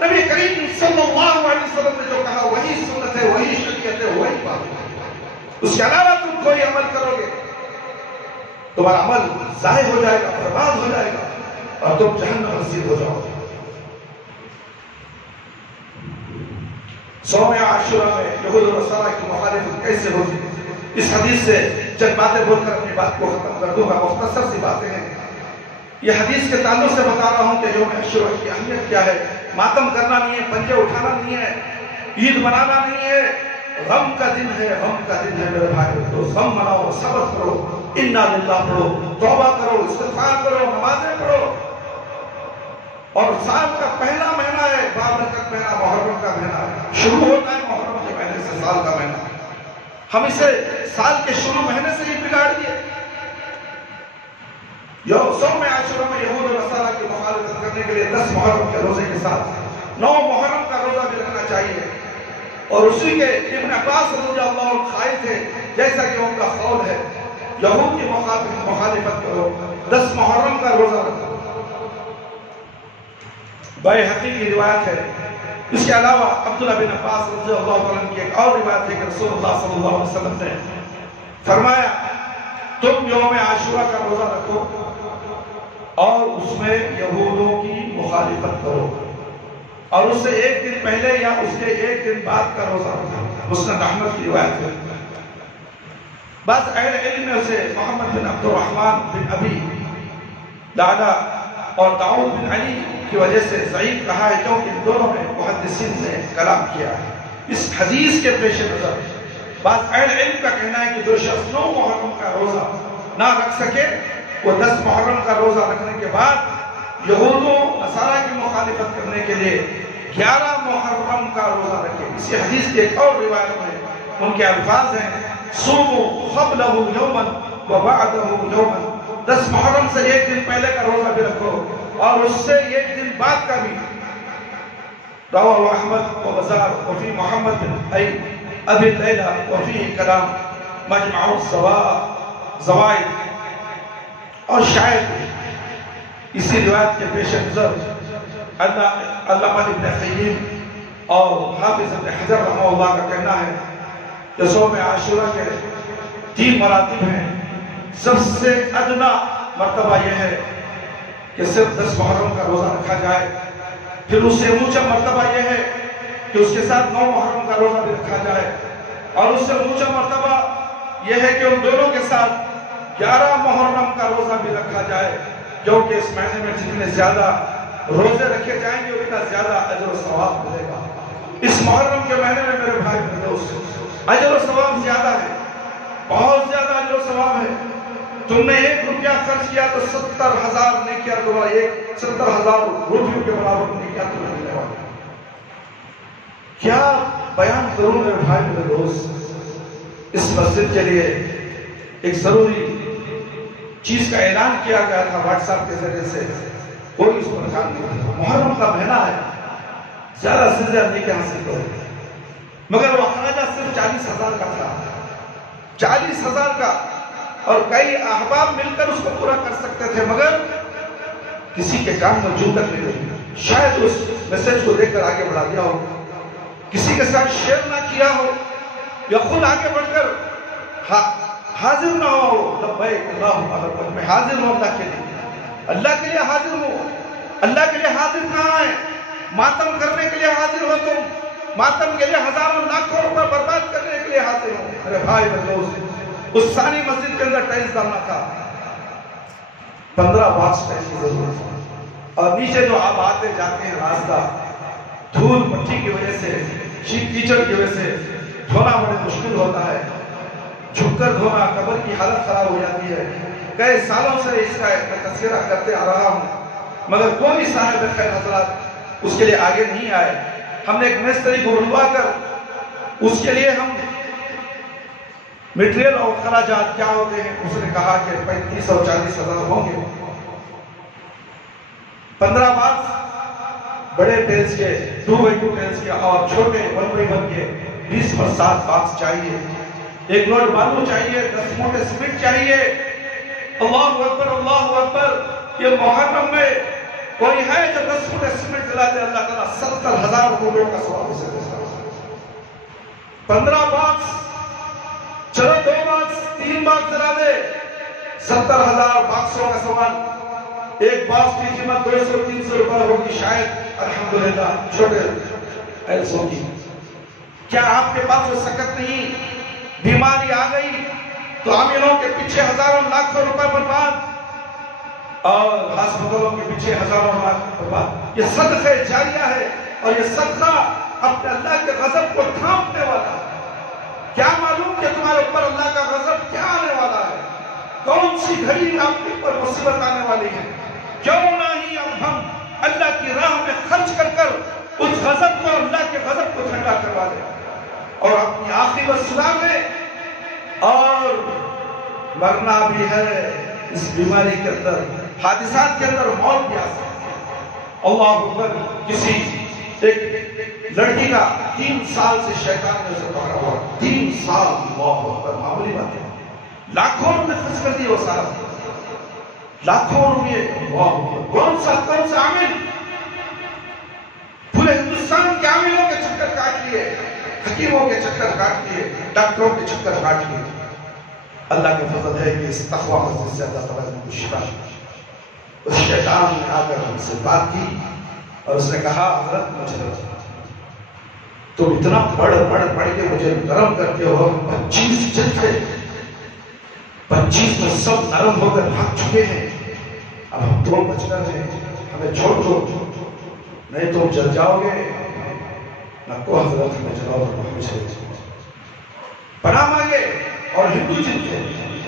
نبی کریم صلی اللہ علیہ وسلم نے جو کہا، وہی سنت ہے، وہی شریعت ہے، وہی بات ہے۔ اس کے علاوہ تم کوئی عمل کرو گے، تمہارا عمل ضائع ہو جائے گا، برباد ہو جائے گا، اور تم جہنم رسید ہو جاؤ گے۔ صوم عاشورہ میں یہود و نصارہ کی مخالفت کیسے ہوگی؟ اس حدیث سے چند باتیں بول کر اپنی بات کو ختم کر دوں گا، مختصر سی باتیں ہیں۔ یہ حدیث کے تعلق سے بتا رہا ہوں کہ یوم عاشورہ کی اہمیت کیا ہے۔ ماتم کرنا نہیں ہے، پنجے اٹھانا نہیں ہے، عید منانا نہیں ہے، غم کا دن ہے، غم کا دن ہے میرے بھائی۔ تو غم مناؤ، صبر کرو، انا للہ پڑھو، توبہ کرو، استغفار کرو، نمازیں پڑھو۔ اور سال کا پہلا مہینہ ہے، بابرکت مہینہ، محرم کا مہینہ ہے، شروع ہوتا ہے محرم کے مہینے سے سال کا مہینہ۔ ہم اسے سال کے شروع مہینے سے ہی بگاڑ دیے۔ صوم عاشورہ میں یہود و نصارہ کی مخالفت کرنے کے لیے 10 محرم کے روزے کے ساتھ 9 محرم کا روزہ بھی رکھنا چاہیے، اور اسی کے ابن عباس رضی اللہ عنہ قائل تھے، جیسا کہ ان کا قول ہے، یہود کی مخالفت کرو، 10 محرم کا روزہ رکھو۔ بیہقی کی روایت ہے۔ اس کے علاوہ عبداللہ بن عباس رضی اللہ عنہ کی ایک اور روایت ہے کہ رسول اللہ صلی اللہ علیہ وسلم نے فرمایا، تم یوم عاشورہ کا روزہ رکھو اور اس میں یہودوں کی مخالفت کرو، اور اس سے ایک دن پہلے یا اس کے ایک دن بعد کا روزہ رکھو۔ مسند احمد کی روایت ہے۔ بعض اہل علم میں اسے محمد بن عبد الرحمن بن ابی لعلہ اور داؤد بن علی کی وجہ سے ضعیف کہا ہے، کیونکہ ان دونوں میں محدثین نے کلام کیا ہے۔ اس حدیث کے پیش نظر بعض اہل علم کا کہنا ہے کہ جو شخص 9 محرم کا روزہ نہ رکھ سکے، وہ 10 محرم کا روزہ رکھنے کے بعد یہود و نصارہ کی مخالفت کرنے کے لیے 11 محرم کا روزہ رکھے۔ اسی حدیث کی ایک اور روایت میں ان کے الفاظ ہیں، صوموا قبلہ یوما وبعدہ یوما، 10 محرم سے ایک دن پہلے کا روزہ بھی رکھو اور اس سے ایک دن بعد کا بھی۔ رواہ احمد و بزار وفی محمد بن ابی لیلہ وفی کلام مجمع الزوائد، اور شاید اسی روایت کے پیش نظر علامہ ابن قیم اور حافظ ابن حجر رحمہ اللہ کا کہنا ہے کہ صوم عاشورہ کے 3 مراتب ہیں۔ سب سے ادنا مرتبہ یہ ہے کہ صرف 10 محرم کا روزہ رکھا جائے، پھر اس سے اونچا مرتبہ یہ ہے کہ اس کے ساتھ 9 محرم کا روزہ بھی رکھا جائے، اور اس سے اونچا مرتبہ یہ ہے کہ ان دونوں کے ساتھ 11 محرم کا روزہ بھی رکھا جائے، جو کہ اس مہینے میں جتنے زیادہ روزے رکھے جائیں گے اتنا زیادہ اجر و ثواب ملے گا۔ اس محرم کے مہینے میں میرے بھائی میرے دوست اجر و ثواب زیادہ ہے، بہت زیادہ اجر و ثواب ہے۔ تم نے 1 روپیہ خرچ کیا تو 70,000 نیکیاں تمہارا 70,000 روپیوں کے برابر نیکیاں تمہیں ملنے والی۔ کیا بیان کروں میرے بھائی میرے دوست، اس مسجد کے لیے ایک ضروری چیز کا اعلان کیا گیا تھا واٹس ایپ کے ذریعے سے، کوئی اس پر دھیان نہیں دیا۔ محرم کا مہینہ ہے، زیادہ سے زیادہ نیکیاں حاصل کرو، مگر وہ خرچہ صرف 40,000 کا تھا، 40,000 کا، اور کئی احباب مل کر اس کو پورا کر سکتے تھے، مگر کسی کے کام میں جوں تک نہیں رہی۔ شاید اس میسج کو دیکھ کر آگے بڑھا دیا ہو، کسی کے ساتھ شیئر نہ کیا ہو، یا خود آگے بڑھ کر حاضر نہ ہو۔ لبیک اللہم لبیک، میں حاضر ہوں اللہ کے لیے، اللہ کے لیے حاضر ہوں۔ اللہ کے لیے حاضر کہاں ہے؟ ماتم کرنے کے لیے حاضر ہو تم، ماتم کے لیے ہزاروں لاکھوں روپے برباد کرنے کے لیے حاضر ہو میرے بھائی میرے دوست۔ اس ثانی مسجد کے اندر ٹائلز ڈالنا تھا، 15 باکس ٹائلز کی ضرورت تھا، اور نیچے جو آپ آتے جاتے ہیں راستہ دھول مٹی کی وجہ سے، کیچڑ کی وجہ سے دھونا بڑے مشکل ہوتا ہے، جھک کر دھونا، قبر کی حالت خراب ہو جاتی ہے۔ کئی سالوں سے اس کا میں تذکرہ کرتے آ رہا ہوں، مگر کوئی صاحب خیر حضرات اس کے لیے آگے نہیں آئے۔ ہم نے ایک مستری کو بلوا کر اس کے لیے ہم مٹیریل اور خراجات کیا ہوتے ہیں، اس نے کہا کہ 35 اور 40 ہزار ہوں گے۔ 15 باکس بڑے ٹیلز کے 2x2 ٹیلز کے اور چھوٹے 1x1 کے 20 پر 7 باکس چاہیے، 1 لوڈ بالو چاہیے، 10 موٹے سیمنٹ چاہیے۔ اللہ اکبر اللہ اکبر۔ یہ محرم میں کوئی ہے جو 10 موٹے سیمنٹ دلا دے، اللہ تعالیٰ 70,000 روپے کا ثواب اسے دے گا۔ 15 باکس، چلو 2 باکس 3 باکس دلا دے، 70,000 باکسوں کا سوال۔ ایک باکس کی قیمت 200-300 روپے ہوگی شاید، الحمدللہ چھوٹے ایلسوں کی۔ کیا آپ کے پاس وہ سکت نہیں؟ بیماری آ گئی تو عاملوں کے پیچھے ہزاروں لاکھوں روپے برباد اور ہسپتالوں کے پیچھے ہزاروں لاکھ برباد۔ یہ صدقہ جاریہ ہے اور یہ صدقہ اپنے اللہ کے غضب کو تھامنے والا ہے۔ کیا معلوم کہ تمہارے اوپر اللہ کا غضب کیا آنے والا ہے؟ کون سی گھڑی میں آپ کے اوپر مصیبت آنے والی ہے؟ کیوں نہ ہی اب ہم اللہ کی راہ میں خرچ کر کر اس غضب کو، اللہ کے غضب کو ٹھنڈا کروا دیں اور اپنی آخری وسیلہ میں۔ اور مرنا بھی ہے اس بیماری کے اندر، حادثات کے اندر موت بھی آ سکتی ہے۔ اللہ اکبر۔ کسی ایک لڑکی کا 3 سال سے شیطان نے اسے پکڑا ہوا، 3 سال، اللہ اکبر، معمولی بات ہے۔ لاکھوں روپے خرچ کر دیے وہ سارا، لاکھوں روپے۔ اللہ اکبر۔ کون سا عامل؟ پورے ہندوستان کے عاملوں کے چکر کاٹ لیے، حکیموں کے چکر کاٹ لیے، ڈاکٹروں کے چکر کاٹ لیے۔ اللہ کا فضل ہے کہ اس تقوی مسجد سے اللہ تعالیٰ نے شفا دی۔ اس شیطان نے آ کر ہم سے بات کی اور اس نے کہا، حضرت مجھے تم اتنا پڑھ کے مجھے نرم کرتے ہو، 25 جتھے 25 میں سب نرم ہو کر بھاگ چکے ہیں، اب ہم 2 بچ کر ہیں، ہمیں چھوڑ دو، نہیں تم جل جاؤ گے۔ نہ کو حضرت ہمیں جلاؤ اور ہمیشہ پناہ مانگے اور ہندو جن تھے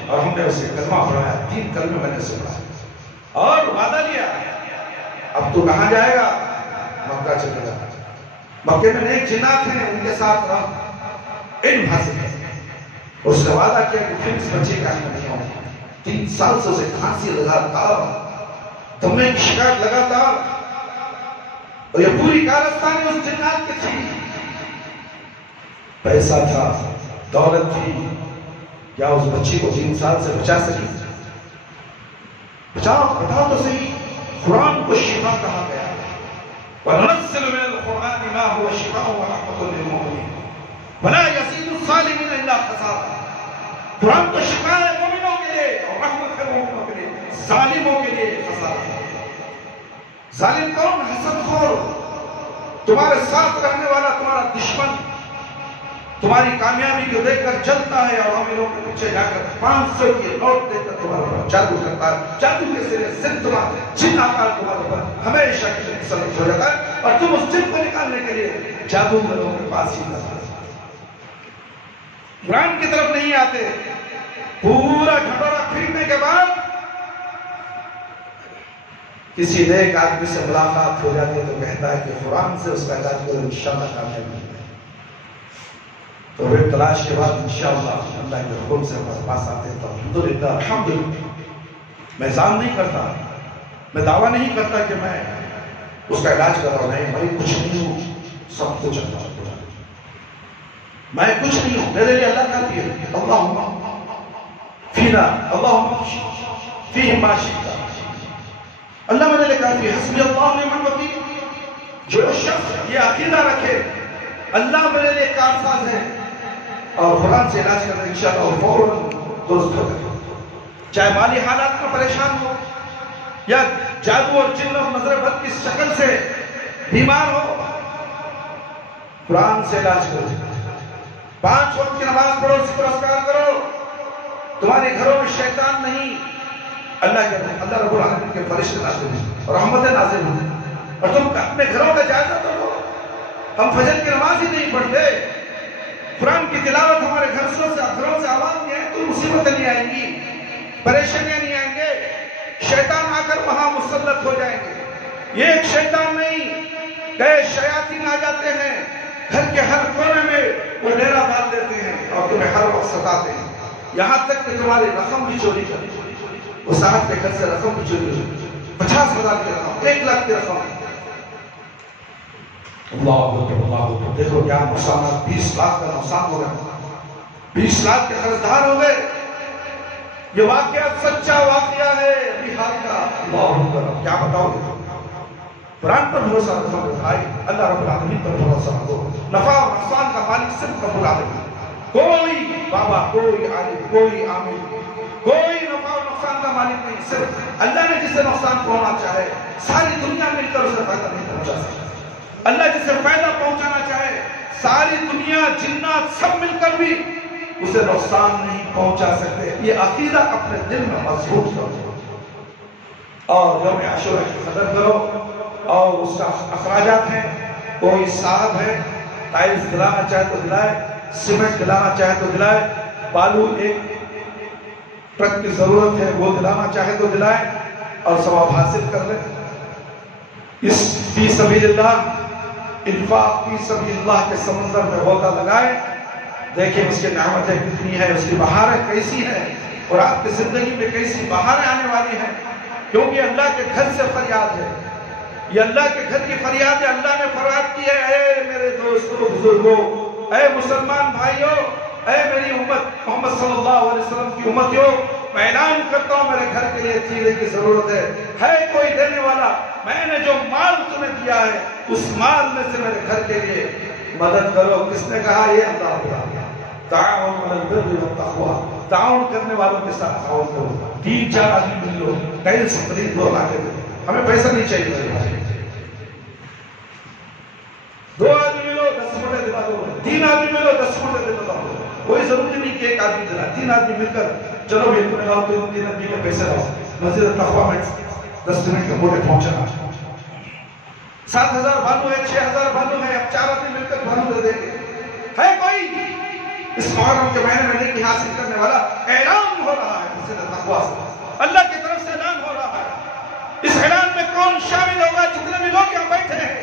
اور ہم نے اسے کلمہ پڑھایا، 3 کلمے میں نے اسے پڑھایا اور وعدہ لیا، اب تو کہاں جائے گا؟ مکہ چلے گا۔ مکے میں نیک جنات ہیں، ان کے ساتھ رہ علم حاصل ہے۔ اس نے وعدہ کیا کہ پھر اس بچے کا نہیں ہوں۔ 3 سال سے اسے کھانسی لگاتار، دمے کی شکایت لگاتار، اور یہ پوری کارستانی اس جنات کی تھی۔ پیسہ تھا، دولت تھی، کیا اس بچی کو 3 سال سے بچا سکی؟ بتاؤ تو صحیح۔ قرآن کو شفا کہا گیا ہے، وَنُنَزِّلُ مِنَ الْقُرْآنِ مَا هُوَ شِفَاءٌ وَرَحْمَةٌ لِلْمُؤْمِنِينَ وَلَا يَزِيدُ الظَّالِمِينَ إِلَّا خَسَارًا۔ قرآن تو شفا ہے مومنوں کے لیے اور رحمت ہے مومنوں کے لیے، ظالموں کے لیے خسارہ ہے۔ ظالم کون؟ حسد خور، تمہارے ساتھ رہنے والا تمہارا دشمن، تمہاری کامیابی کو دیکھ کر جلتا ہے اور عاملوں کے پیچھے جا کر 500 کی نوٹ دے کر تمہارے پر جادو کرتا ہے۔ جادو کے سرے سن تمہارے جن آکار تمہارے پر ہمیشہ کے لیے مسلط ہو جاتا ہے اور تم اس جن کو نکالنے کے لیے جادوگروں کے پاس ہی جاتے ہیں، قرآن کی طرف نہیں آتے۔ پورا ڈھٹورا پھیرنے کے بعد کسی نیک آدمی سے ملاقات ہو جاتی ہے تو کہتا ہے کہ قرآن سے اس کا علاج کرو، انشاءاللہ کامیاب ہوگا۔ تو پھر تلاش کے بعد انشاءاللہ اللہ کے حکم سے ہمارے پاس آتے ہیں تو الحمدللہ الحمدللہ۔ میں ظاہر نہیں کرتا، میں دعویٰ نہیں کرتا کہ میں اس کا علاج کر رہا ہوں، نہیں، میں کچھ نہیں ہوں، سب کچھ اللہ ہے، میں کچھ نہیں ہوں، میرے لیے اللہ کافی ہے۔ اللہم فینا اللہم فیہم ما شئت، اللہ میرے لیے کافی ہے، حسبی اللہ ونعم الوکیل۔ جو شخص یہ عقیدہ رکھے اللہ میرے لیے کارساز ہے اور قرآن سے علاج کرنا انشاءاللہ اور فوراً درست ہو گئے، چاہے مالی حالات میں پریشان ہو یا جادو اور جن اور نظر بد کی شکل سے بیمار ہو، قرآن سے علاج کرو، 5 وقت کی نماز پڑھو، ذکر اذکار کرو، تمہارے گھروں میں شیطان نہیں، اللہ رب العالمین کے فرشتے نازل ہیں اور رحمتیں نازل ہیں، اور تم اپنے گھروں کا جائزہ تو لو۔ ہم فجر کی نماز ہی نہیں پڑھتے، قرآن کی تلاوت ہمارے گھروں سے آواز نہیں آئے تو مصیبتیں نہیں آئیں گی، پریشانیاں نہیں آئیں گے، شیطان آ کر وہاں مسلط ہو جائیں گے۔ یہ ایک شیطان نہیں، کئی شیاطین آ جاتے ہیں، گھر کے ہر کونے میں وہ ڈیرا ڈال دیتے ہیں اور تمہیں ہر وقت ستاتے ہیں، یہاں تک کہ تمہاری رقم بھی چوری کرتے ہیں، وہ صاحب کے گھر سے رقم بھی چوری ہوتی ہے، 50,000 کی رقم، 1 لاکھ کی رقم. اللہ اکبر. دیکھو کیا نقصانات، 20 لاکھ کا نقصان ہو گیا، 20 لاکھ کے قرضدار ہو گئے. یہ واقعہ سچا واقعہ ہے بہار کا. اللہ اکبر. کیا بتاؤ گے؟ قرآن پر بھروسہ رکھو بھائی، اللہ رب العالمین پر بھروسہ رکھو. نفع اور نقصان کا مالک صرف رب العالمین. کوئی بابا، کوئی عالم، کوئی عامل، کوئی نفع اور نقصان کا مالک نہیں. صرف اللہ نے جسے نقصان پہنچانا چاہے ساری دنیا مل کر اسے فائدہ نہیں پہنچا سکتی. اللہ جسے فائدہ پہنچانا چاہے ساری دنیا جنات سب مل کر بھی اسے نقصان نہیں پہنچا سکتے. یہ عقیدہ اپنے دل میں مضبوط کرو اور یوم عاشورہ کی قدر کرو. اور اس کا اخراجات ہیں، کوئی صاحب ہے ٹائلز دلانا چاہے تو دلائے، سیمنٹ دلانا چاہے تو دلائے، بالو 1 ٹرک کی ضرورت ہے وہ دلانا چاہے تو دلائے اور ثواب حاصل کر لے. اس فی سبیل اللہ، انفاق فی سبیل اللہ کے سمندر میں غوطہ لگائے. دیکھیں اس کی نعمتیں کتنی ہیں، اس کی بہاریں کیسی ہیں اور آپ کی زندگی میں کیسی بہاریں آنے والی ہیں. کیونکہ اللہ کے گھر سے فریاد ہے، یہ اللہ کے گھر کی فریاد ہے. اللہ نے فریاد کی ہے، اے میرے دوستوں بزرگوں، اے مسلمان بھائیوں، اے میری امت محمد صلی اللہ علیہ وسلم کی امتیوں، میں اعلان کرتا ہوں میرے گھر کے لیے چیزیں کی ضرورت ہے کوئی دینے والا؟ میں نے جو مال تمہیں دیا ہے اس مال میں سے میرے گھر کے لیے مدد کرو. کس نے کہا؟ یہ اللہ تعالیٰ. تعاون علی البر والتقوی، تعاون کرنے والوں کے ساتھ تعاون کرو. 3-4 آدمی مل لو، کہیں سے خرید لو، لا کے دو. ہمیں پیسہ نہیں چاہیے. 2 آدمی ملو 10 موٹے دلا دو، 3 آدمی ملو 10 موٹے دلا دو. کوئی ضروری نہیں کہ 1 آدمی دلا، 3 آدمی مل کر چلو بھی تمہیں لاؤ، 3 آدمی کے پیسے لاؤ. مسجد تقویٰ میں 10 منٹ کے موٹے پہنچنا. 7,000 بانو ہے، 6,000 بانو ہے، اب 4 آدمی مل کر بانو دے دیں گے. ہے کوئی اس محرم کے مہینے میں نیکی حاصل کرنے والا؟ اعلان ہو رہا ہے مسجد تقویٰ سے، اللہ کی طرف سے اعلان ہو رہا ہے. اس اعلان میں کون شامل ہوگا؟ جتنے بھی لوگ یہاں بیٹھے ہیں.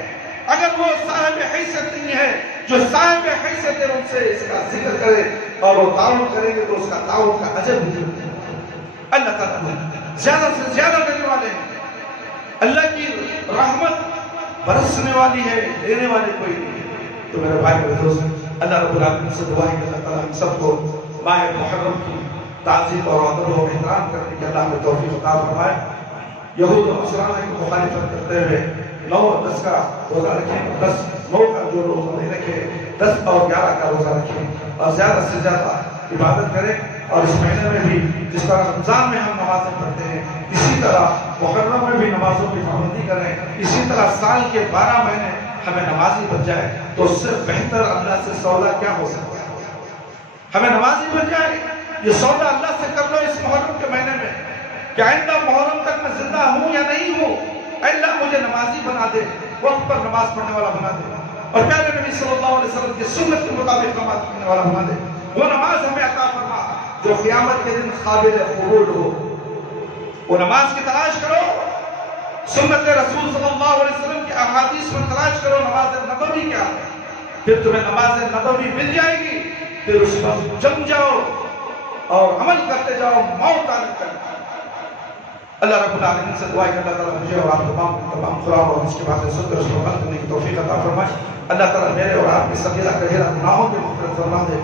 اگر وہ صاحب حیثیت نہیں ہے، جو صاحب حیثیت ہے ان سے اس کا ذکر کرے اور وہ تعاون کریں گے تو اس کا تعاون کا اجر بھی ملتا ہے. اللہ تعالیٰ زیادہ سے زیادہ دینے والے ہیں. اللہ کی رحمت برسنے والی ہے، دینے والے کوئی نہیں ہے. تو میرے بھائی میرے دوست، اللہ رب العالمین سے دعا ہے کہ اللہ تعالیٰ ہم سب کو ماہ محرم کی تعظیم اور ادب و احترام کرنے کی اللہ ہمیں توفیق عطا فرمائے. یہود و نصارہ کی مخالفت کرتے ہوئے 9 اور 10 کا روزہ رکھیں، 9 کا جو روزہ نہیں رکھے 10 اور 11 کا روزہ رکھیں اور زیادہ سے زیادہ عبادت کریں. اور اس مہینے میں بھی جس طرح رمضان میں ہم نمازیں پڑھتے ہیں اسی طرح محرم میں بھی نمازوں کی پابندی کریں. اسی طرح سال کے 12 مہینے ہمیں نمازی بن جائے تو اس سے بہتر اللہ سے سودا کیا ہو سکتا ہے؟ ہمیں نمازی بن جائے. یہ سودا اللہ سے کر لو اس محرم کے مہینے میں کہ آئندہ محرم تک میں زندہ ہوں یا نہیں ہوں، اے اللہ مجھے نمازی بنا دے، وقت پر نماز پڑھنے والا بنا دے اور پیارے نبی صلی اللہ علیہ وسلم کی سنت کے مطابق نماز پڑھنے والا بنا دے. وہ نماز ہمیں عطا فرما جو قیامت کے دن قابل قبول ہو. وہ نماز کی تلاش کرو، سنت رسول صلی اللہ علیہ وسلم کی احادیث میں تلاش کرو نماز نبوی کیا ہے. پھر تمہیں نماز نبوی مل جائے گی، پھر اس پر جم جاؤ اور عمل کرتے جاؤ موت آنے تک. اللہ رب العالمین سے دعا ہے کہ اللہ تعالیٰ مجھے اور آپ تمام خراب اور اس کے بعد سنت رسول عمل کرنے کی توفیق عطا فرمائے. اللہ تعالیٰ میرے اور آپ کی صغیرہ کبیرہ گناہوں کی مغفرت فرما دے.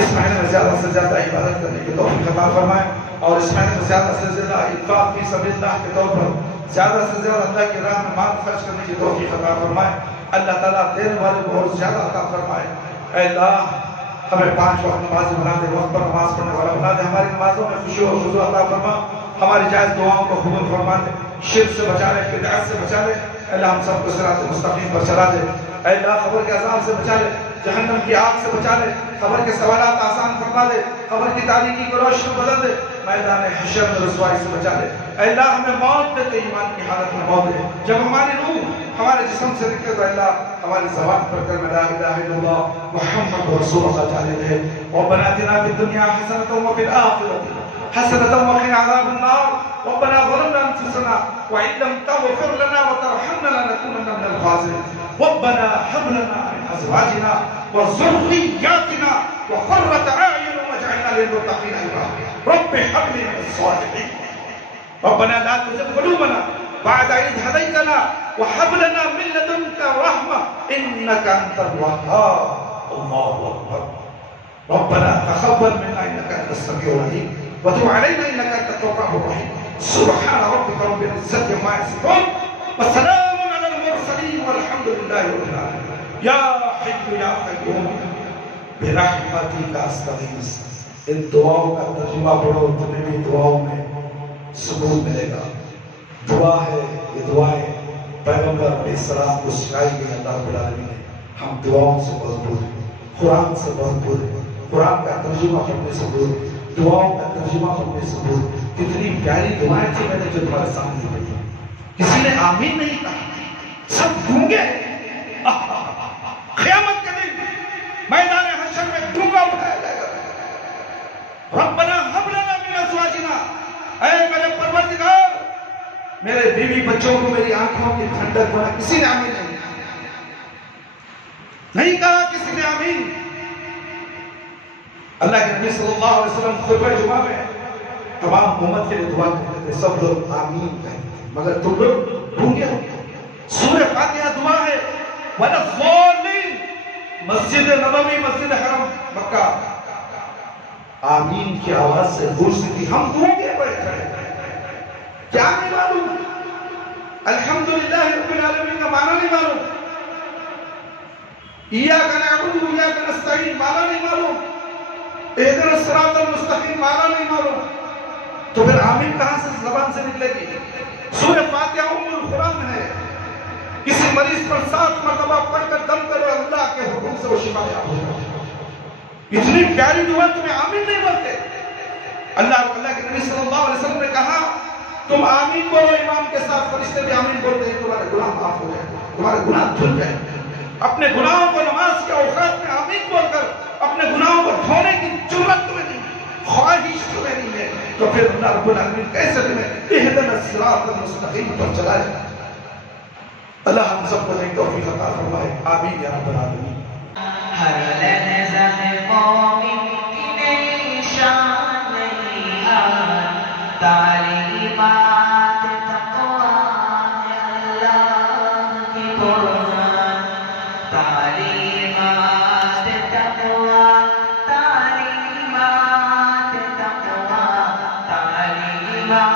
اس مہینے میں زیادہ سے زیادہ عبادت کرنے کی توفیق عطا فرمائے اور اس مہینے میں زیادہ سے زیادہ انفاق فی سبیل اللہ کے طور پر زیادہ سے زیادہ اللہ کی راہ میں مال خرچ کرنے کی توفیق عطا فرمائے. اللہ تعالیٰ دینے والے کو اور زیادہ عطا فرمائے. اے اللہ ہمیں 5 وقت نمازی بنا دے، وقت پر نماز پڑھنے والا بنا دے. ہماری نمازوں میں خوشی و خضوع عطا فرما، ہماری جائز دعاؤں کو قبول فرما دے. شرک سے بچا لے، بدعت سے بچا لے. اے اللہ ہم سب کو صراط مستقیم پر چلا دے. اے اللہ قبر کے عذاب سے بچا لے، جہنم کی آگ سے بچا لے. قبر کے سوالات آسان فرما دے، قبر کی تاریکی کو روشن بدل دے. میدان حشر میں رسوائی سے بچا لے. اے اللہ ہمیں موت دے تو ایمان کی حالت میں موت دے. جب ہماری روح ہمارے جسم سے نکلے تو اللہ ہماری زبان پر کلمہ لا الہ الا اللہ محمد رسول اللہ جاری رہے. ربنا آتنا فی الدنیا حسنة وفی الآخرة حسنة وقنا عذاب النار. ربنا ظلمنا أنفسنا وإن لم تغفر لنا وترحمنا لنكونن من الخاسرين. ربنا هب لنا من أزواجنا وذرياتنا قرة أعين واجعلنا للمتقين إماما. رب هب لي من الصالحين. ربنا لا تزغ قلوبنا بعد إذ هديتنا وهب لنا من لدنك رحمة إنك أنت الوهاب. الله أكبر. ربنا تقبل منا إنك أنت السميع العليم وتب علينا إنك أنت التواب الرحيم. سبحان ربك رب العزة عما يصفون وسلام على المرسلين والحمد لله رب العالمين. يا حي يا قيوم برحمتك استغیث. ان دعاؤں کا ترجمہ پڑھو تمہیں بھی دعاؤں میں سکون ملے گا. دعا ہے یہ دعائیں پیغمبر علیہ السلام کو سکھائی گئی اللہ رب العالمین نے. ہم دعاؤں سے بھرپور ہیں, قرآن سے بھرپور ہیں, قرآن کا ترجمہ پڑھنے سے بھرپور, دعاؤں کا ترجمہ پڑھنے سے بھرپور. کتنی پیاری دعائیں تھی میں نے جو تمہارے سامنے پڑھی. کسی نے آمین نہیں کہا, سب گونگے. قیامت کے دن میدان حشر میں گونگا اٹھایا جائے گا. ربنا هب لنا من ازواجنا, اے میرے پروردگار میرے بیوی بچوں کو میری آنکھوں کی ٹھنڈک بنا. کسی نے آمین نہیں کہا, کسی نے آمین. اللہ کے نبی صلی اللہ علیہ وسلم خطبہ جمعہ میں تمام امت کے لیے دعا کرتے تھے, سب لوگ آمین کہتے تھے, مگر تم لوگ گونگے ہو. سورہ فاتحہ دعا ہے وَلَا الضَّالِّينَ. مسجد نبوی, مسجد حرم مکہ آمین کی آواز سے گونجتی تھی. ہم گونگے بیٹھے ہیں, کیا نہیں معلوم. الحمدللہ رب العالمین کا معنی نہیں معلوم. ایاک نعبد و ایاک نستعین معنی نہیں معلوم. اہدنا الصراط المستقیم معنی نہیں معلوم. تو پھر آمین کہاں سے زبان سے نکلے گی؟ سورہ فاتحہ ام القرآن ہے. کسی مریض پر 7 مرتبہ پڑھ کر دم کرو, اللہ کے حکم سے وہ شفا یاب ہوگا. اتنی پیاری دعا تمہیں آمین نہیں بولتے. اللہ کے نبی صلی اللہ علیہ وسلم نے کہا تم آمین بولو امام کے ساتھ, فرشتے بھی آمین بولتے ہیں, تمہارے گناہ معاف ہو جائے, تمہارے گناہ دھل جائیں. اپنے گناہوں کو نماز کے اوقات میں آمین بول کر اپنے گناہوں کو دھونے کی جرات تمہیں نہیں, خواہش تمہیں نہیں ہے, تو پھر اللہ رب العالمین کیسے تمہیں اہدنا الصراط المستقیم پر چلائے. اللہ ہم سب کو ایک توفیق عطا فرمائے. آمین یا رب العالمین. ہر لحظہ قومی کی نئی شان نئی آن, تعلیمات تقویٰ اللہ کی قرآن. تعلیمات تقویٰ, تعلیمات تقویٰ, تعلیمات